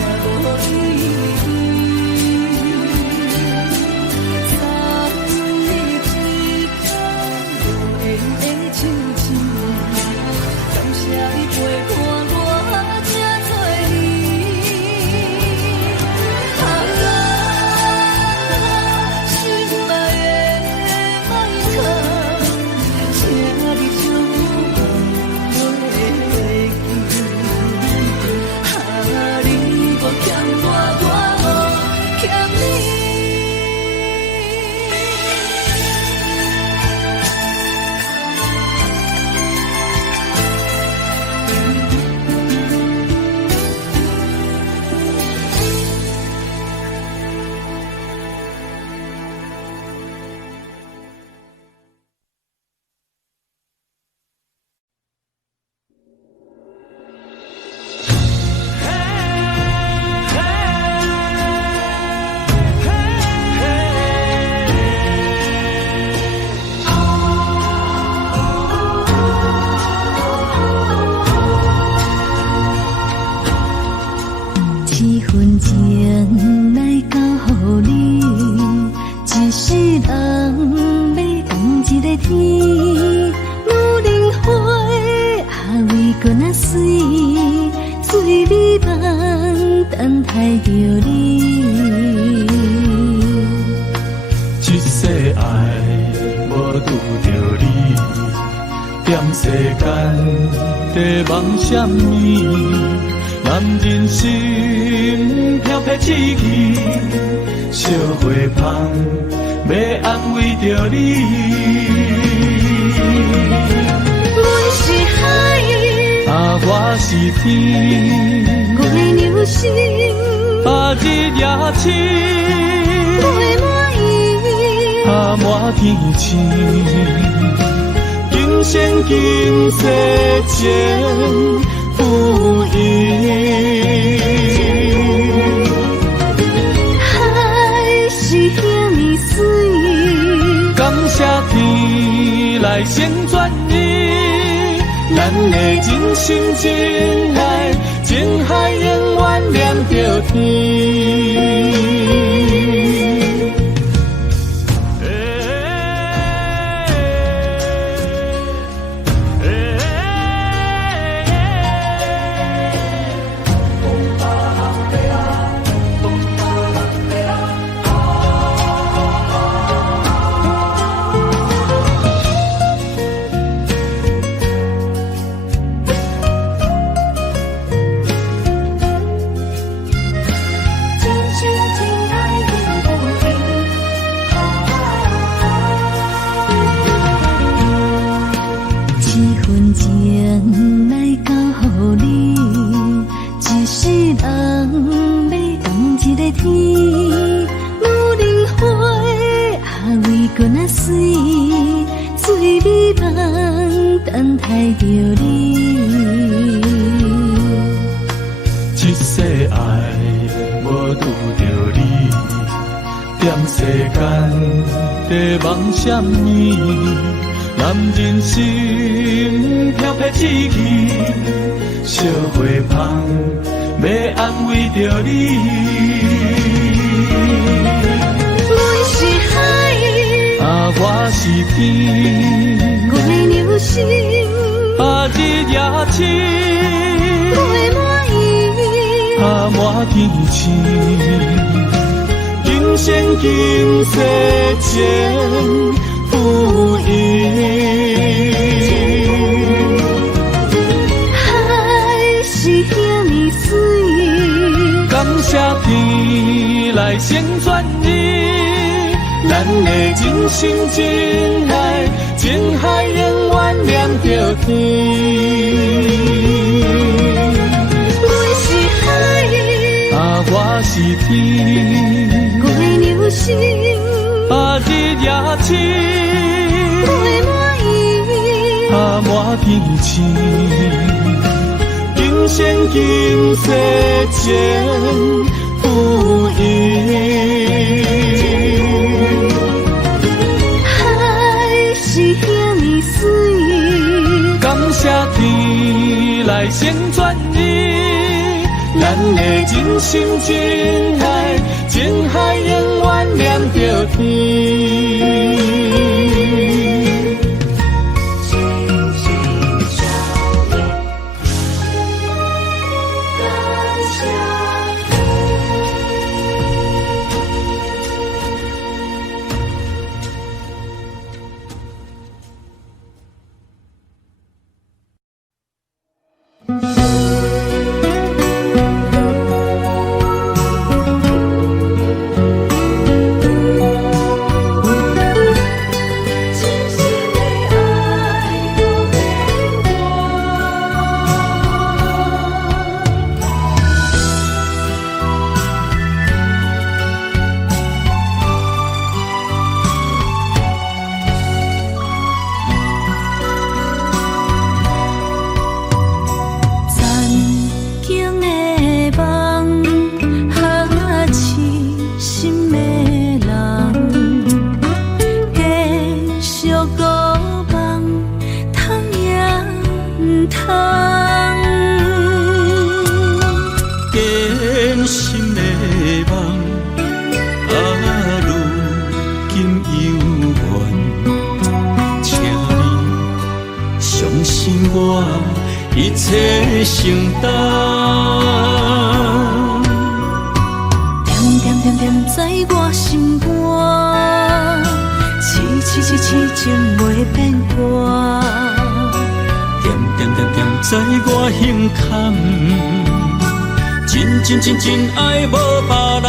也无意义。送你一空无缘的手指，感谢你陪伴我这多年。心爱的麦克，请你将我袂记。你无欠我，我无欠你。这份情来交予你，一世人要同一个天。女人花为搁那水，水美梦等待着你。一世爱无拄着你，踮世间地望什么？男人心飘撇刺去，烧花香要安慰着你。阮是海，我是天，月流星，日夜深，袂满意，满天星。今生今世情，有因来成全你，咱的真心真爱，情海永远连着天。一世爱无拄着你，踮世间在梦什么？男人心飘撇志气，小花香要安慰着你。我是海，我是天，我的牛心，日夜深，我满意，满天星，今生今世前不移。海是遐尼水，感谢天来成全你，咱的真心真爱，情海永远连着天。我是天，我的牛心，日夜深，我满意，满天星，今生今世前不移。海是遐尼水，感谢天来成全你，咱的真心真爱，情海永远连着天。一切承担，点点点点在我心肝，痴痴痴痴情袂变卦，点点点点在我胸坎，真真真真爱无别人。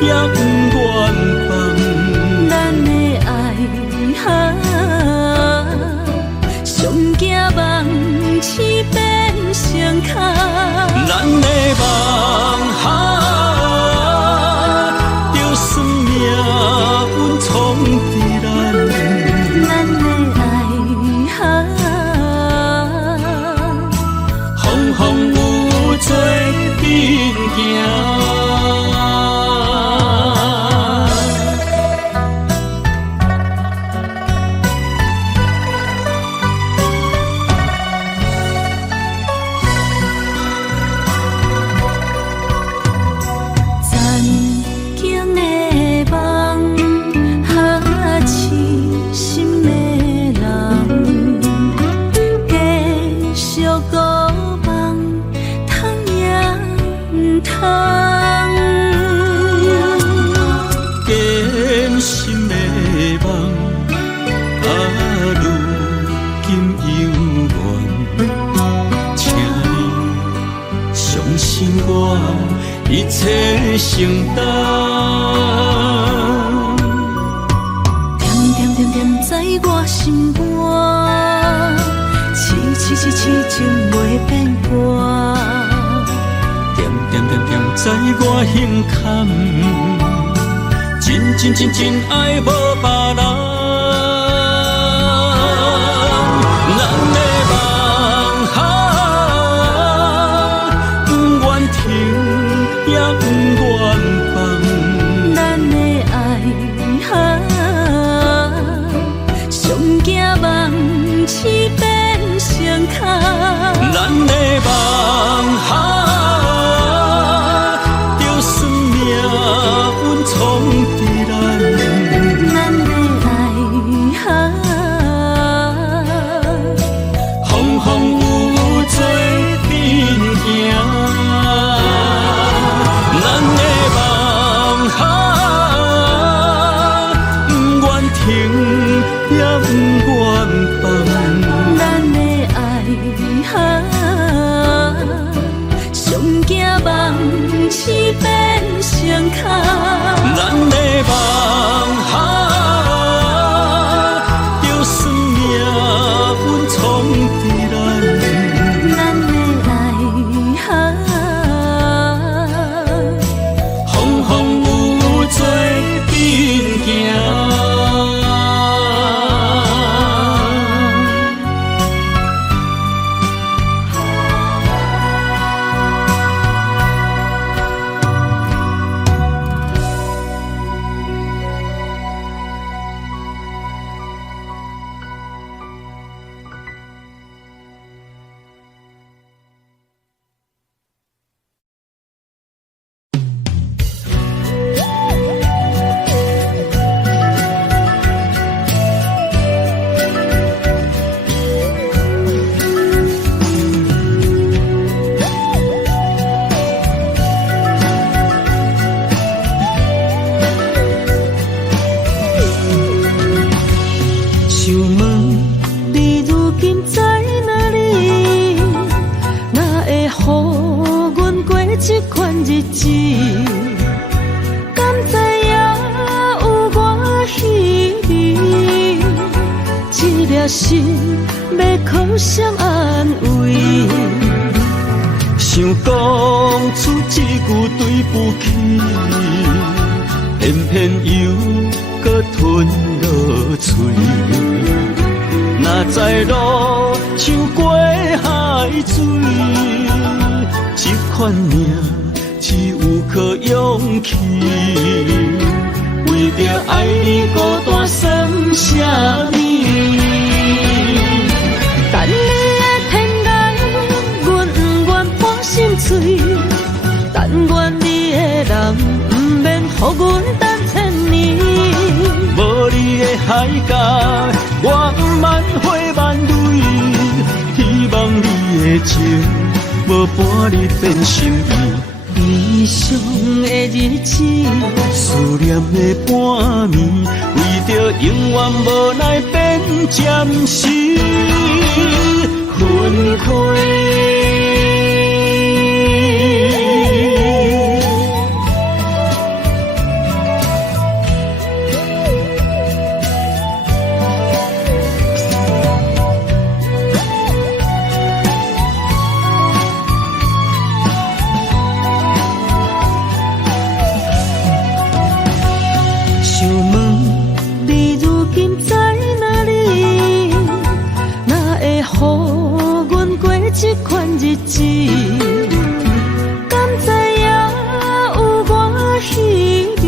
也不愿放，咱的爱上惊梦痴变成空，咱的梦就算命运闯伫咱，咱的爱一切承担。点点点点在我心肝，痴痴痴情袂变卦。点点点点在我胸坎，真真真真爱无别人。咱的梦想，不愿停，也不愿放。咱的爱上惊梦痴变成空。咱的梦想。心要靠谁安慰？想讲出一句对不起，偏偏又搁吞落嘴。若知路像过海水，这款命只有靠勇气。为着爱你孤单算啥物？等你的天涯，阮不愿破心碎。但愿你的人不免予阮等千年。无你的海角，我万花万蕊。希望你的情，无半日变心意。悲伤的日子，思念的半暝，为着永远无奈变暂时分开。这款日子，敢知影有我稀微？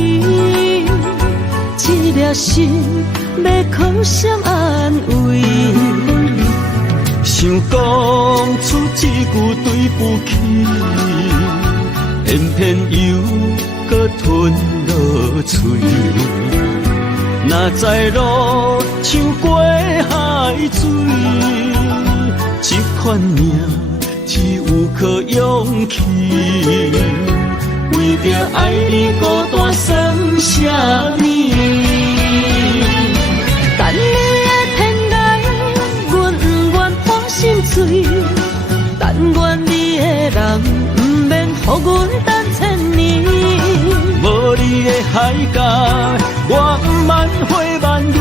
这颗心要靠谁安慰？想讲出一句对不起，偏偏又搁吞落嘴。若知路像过海水。这款命只有靠勇气，为着爱你孤单算啥物？等你的天涯，阮不愿破心碎。但愿你的人不免予阮等千年。你的海角，我万花万蕊，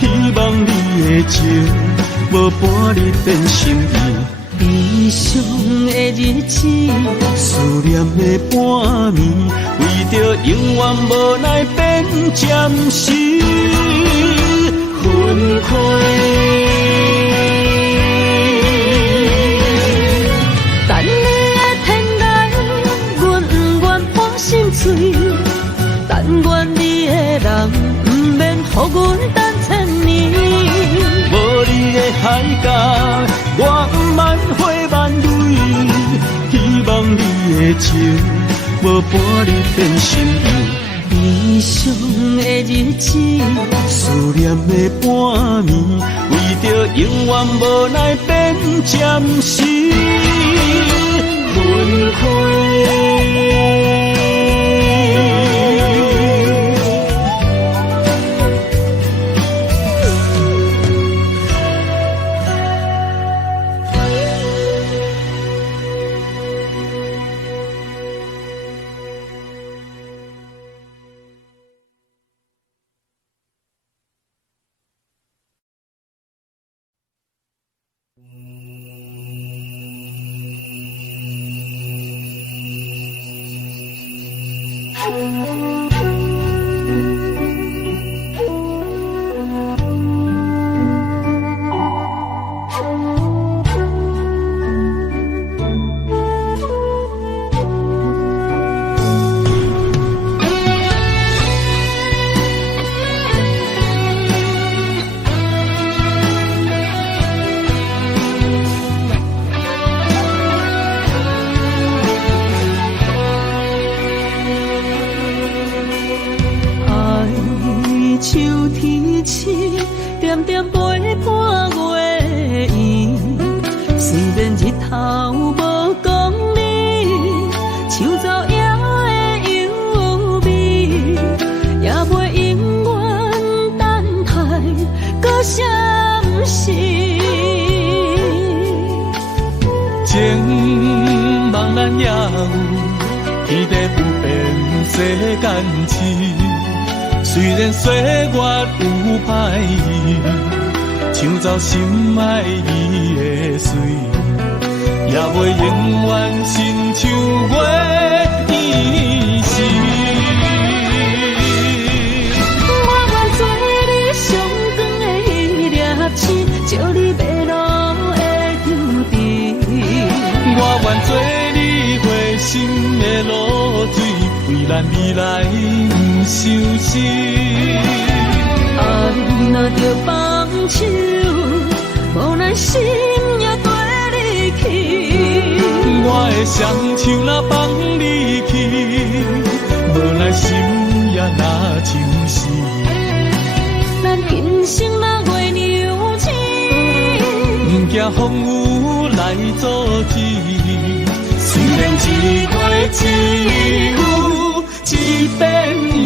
希望你的情无半日变心意。悲伤的日子，思念的半暝，为着永远无奈变暂时分开。等你的天涯，阮不愿破心碎。但愿你的人，不免予阮等千年。无你的海角，我万花万蕊，希望你的情无半日变心意。悲伤的日子，思念的半暝，为着永远无奈变暂时分开。点点陪伴月圆，虽然日头无讲你，像走夜的幽味，也袂永远等待搁闪逝。情茫然也有，天地不变世间事。虽然岁月有歹意，抢走心爱伊的水，也袂永远亲像月依时。我愿做你上光的迄粒星，照你迷路的丢滴。我愿做你回心的露水，为咱未来不伤心。爱若着放手，无奈心也跟你去。我的双手若放你去，无奈心也若像死。咱今生若月娘星，不惊风雨来阻止。虽然一月一有一变伊。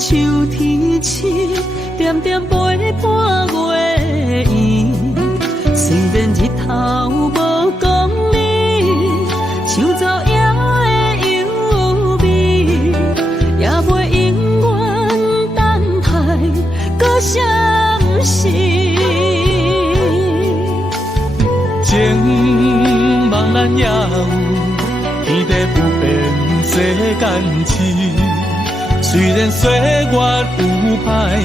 秋天起，点点陪伴月圆。虽然日头无讲你，像走夜的幽味，也袂永远等待搁闪逝。情茫然也有，天地不变世间事。虽然岁月有歹意，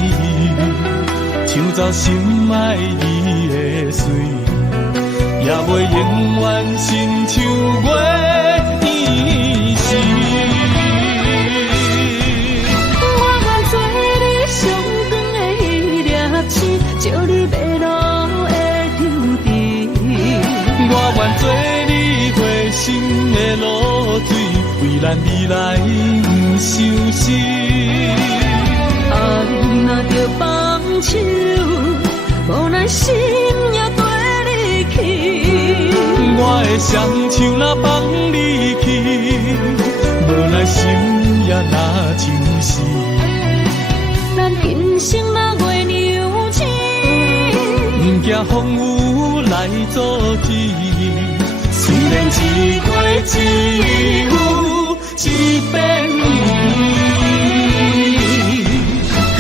抢走心爱伊的水，也袂永远亲像月依时。我愿做你上光的迄粒星，照你迷路的丢滴。我愿做咱未来不相识。爱若着放手，无奈心也跟你去。我的双手若放你去，无奈心也若像是。咱今生若月娘亲，不惊风雨来阻止。虽然一月一有一变伊。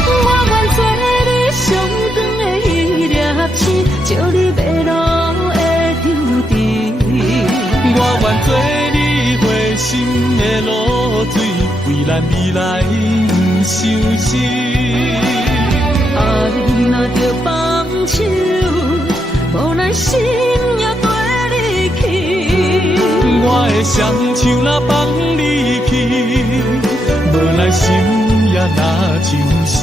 我愿做你上长的迄粒星，照你迷路的注定。我愿做你回心的露水，为咱未来不相识。爱若着放手，无奈心也跟你去。我的双手若放你去，无奈心也若像是。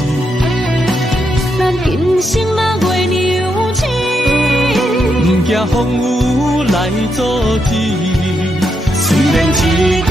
咱今生若月娘亲，不惊风雨来阻止。虽然一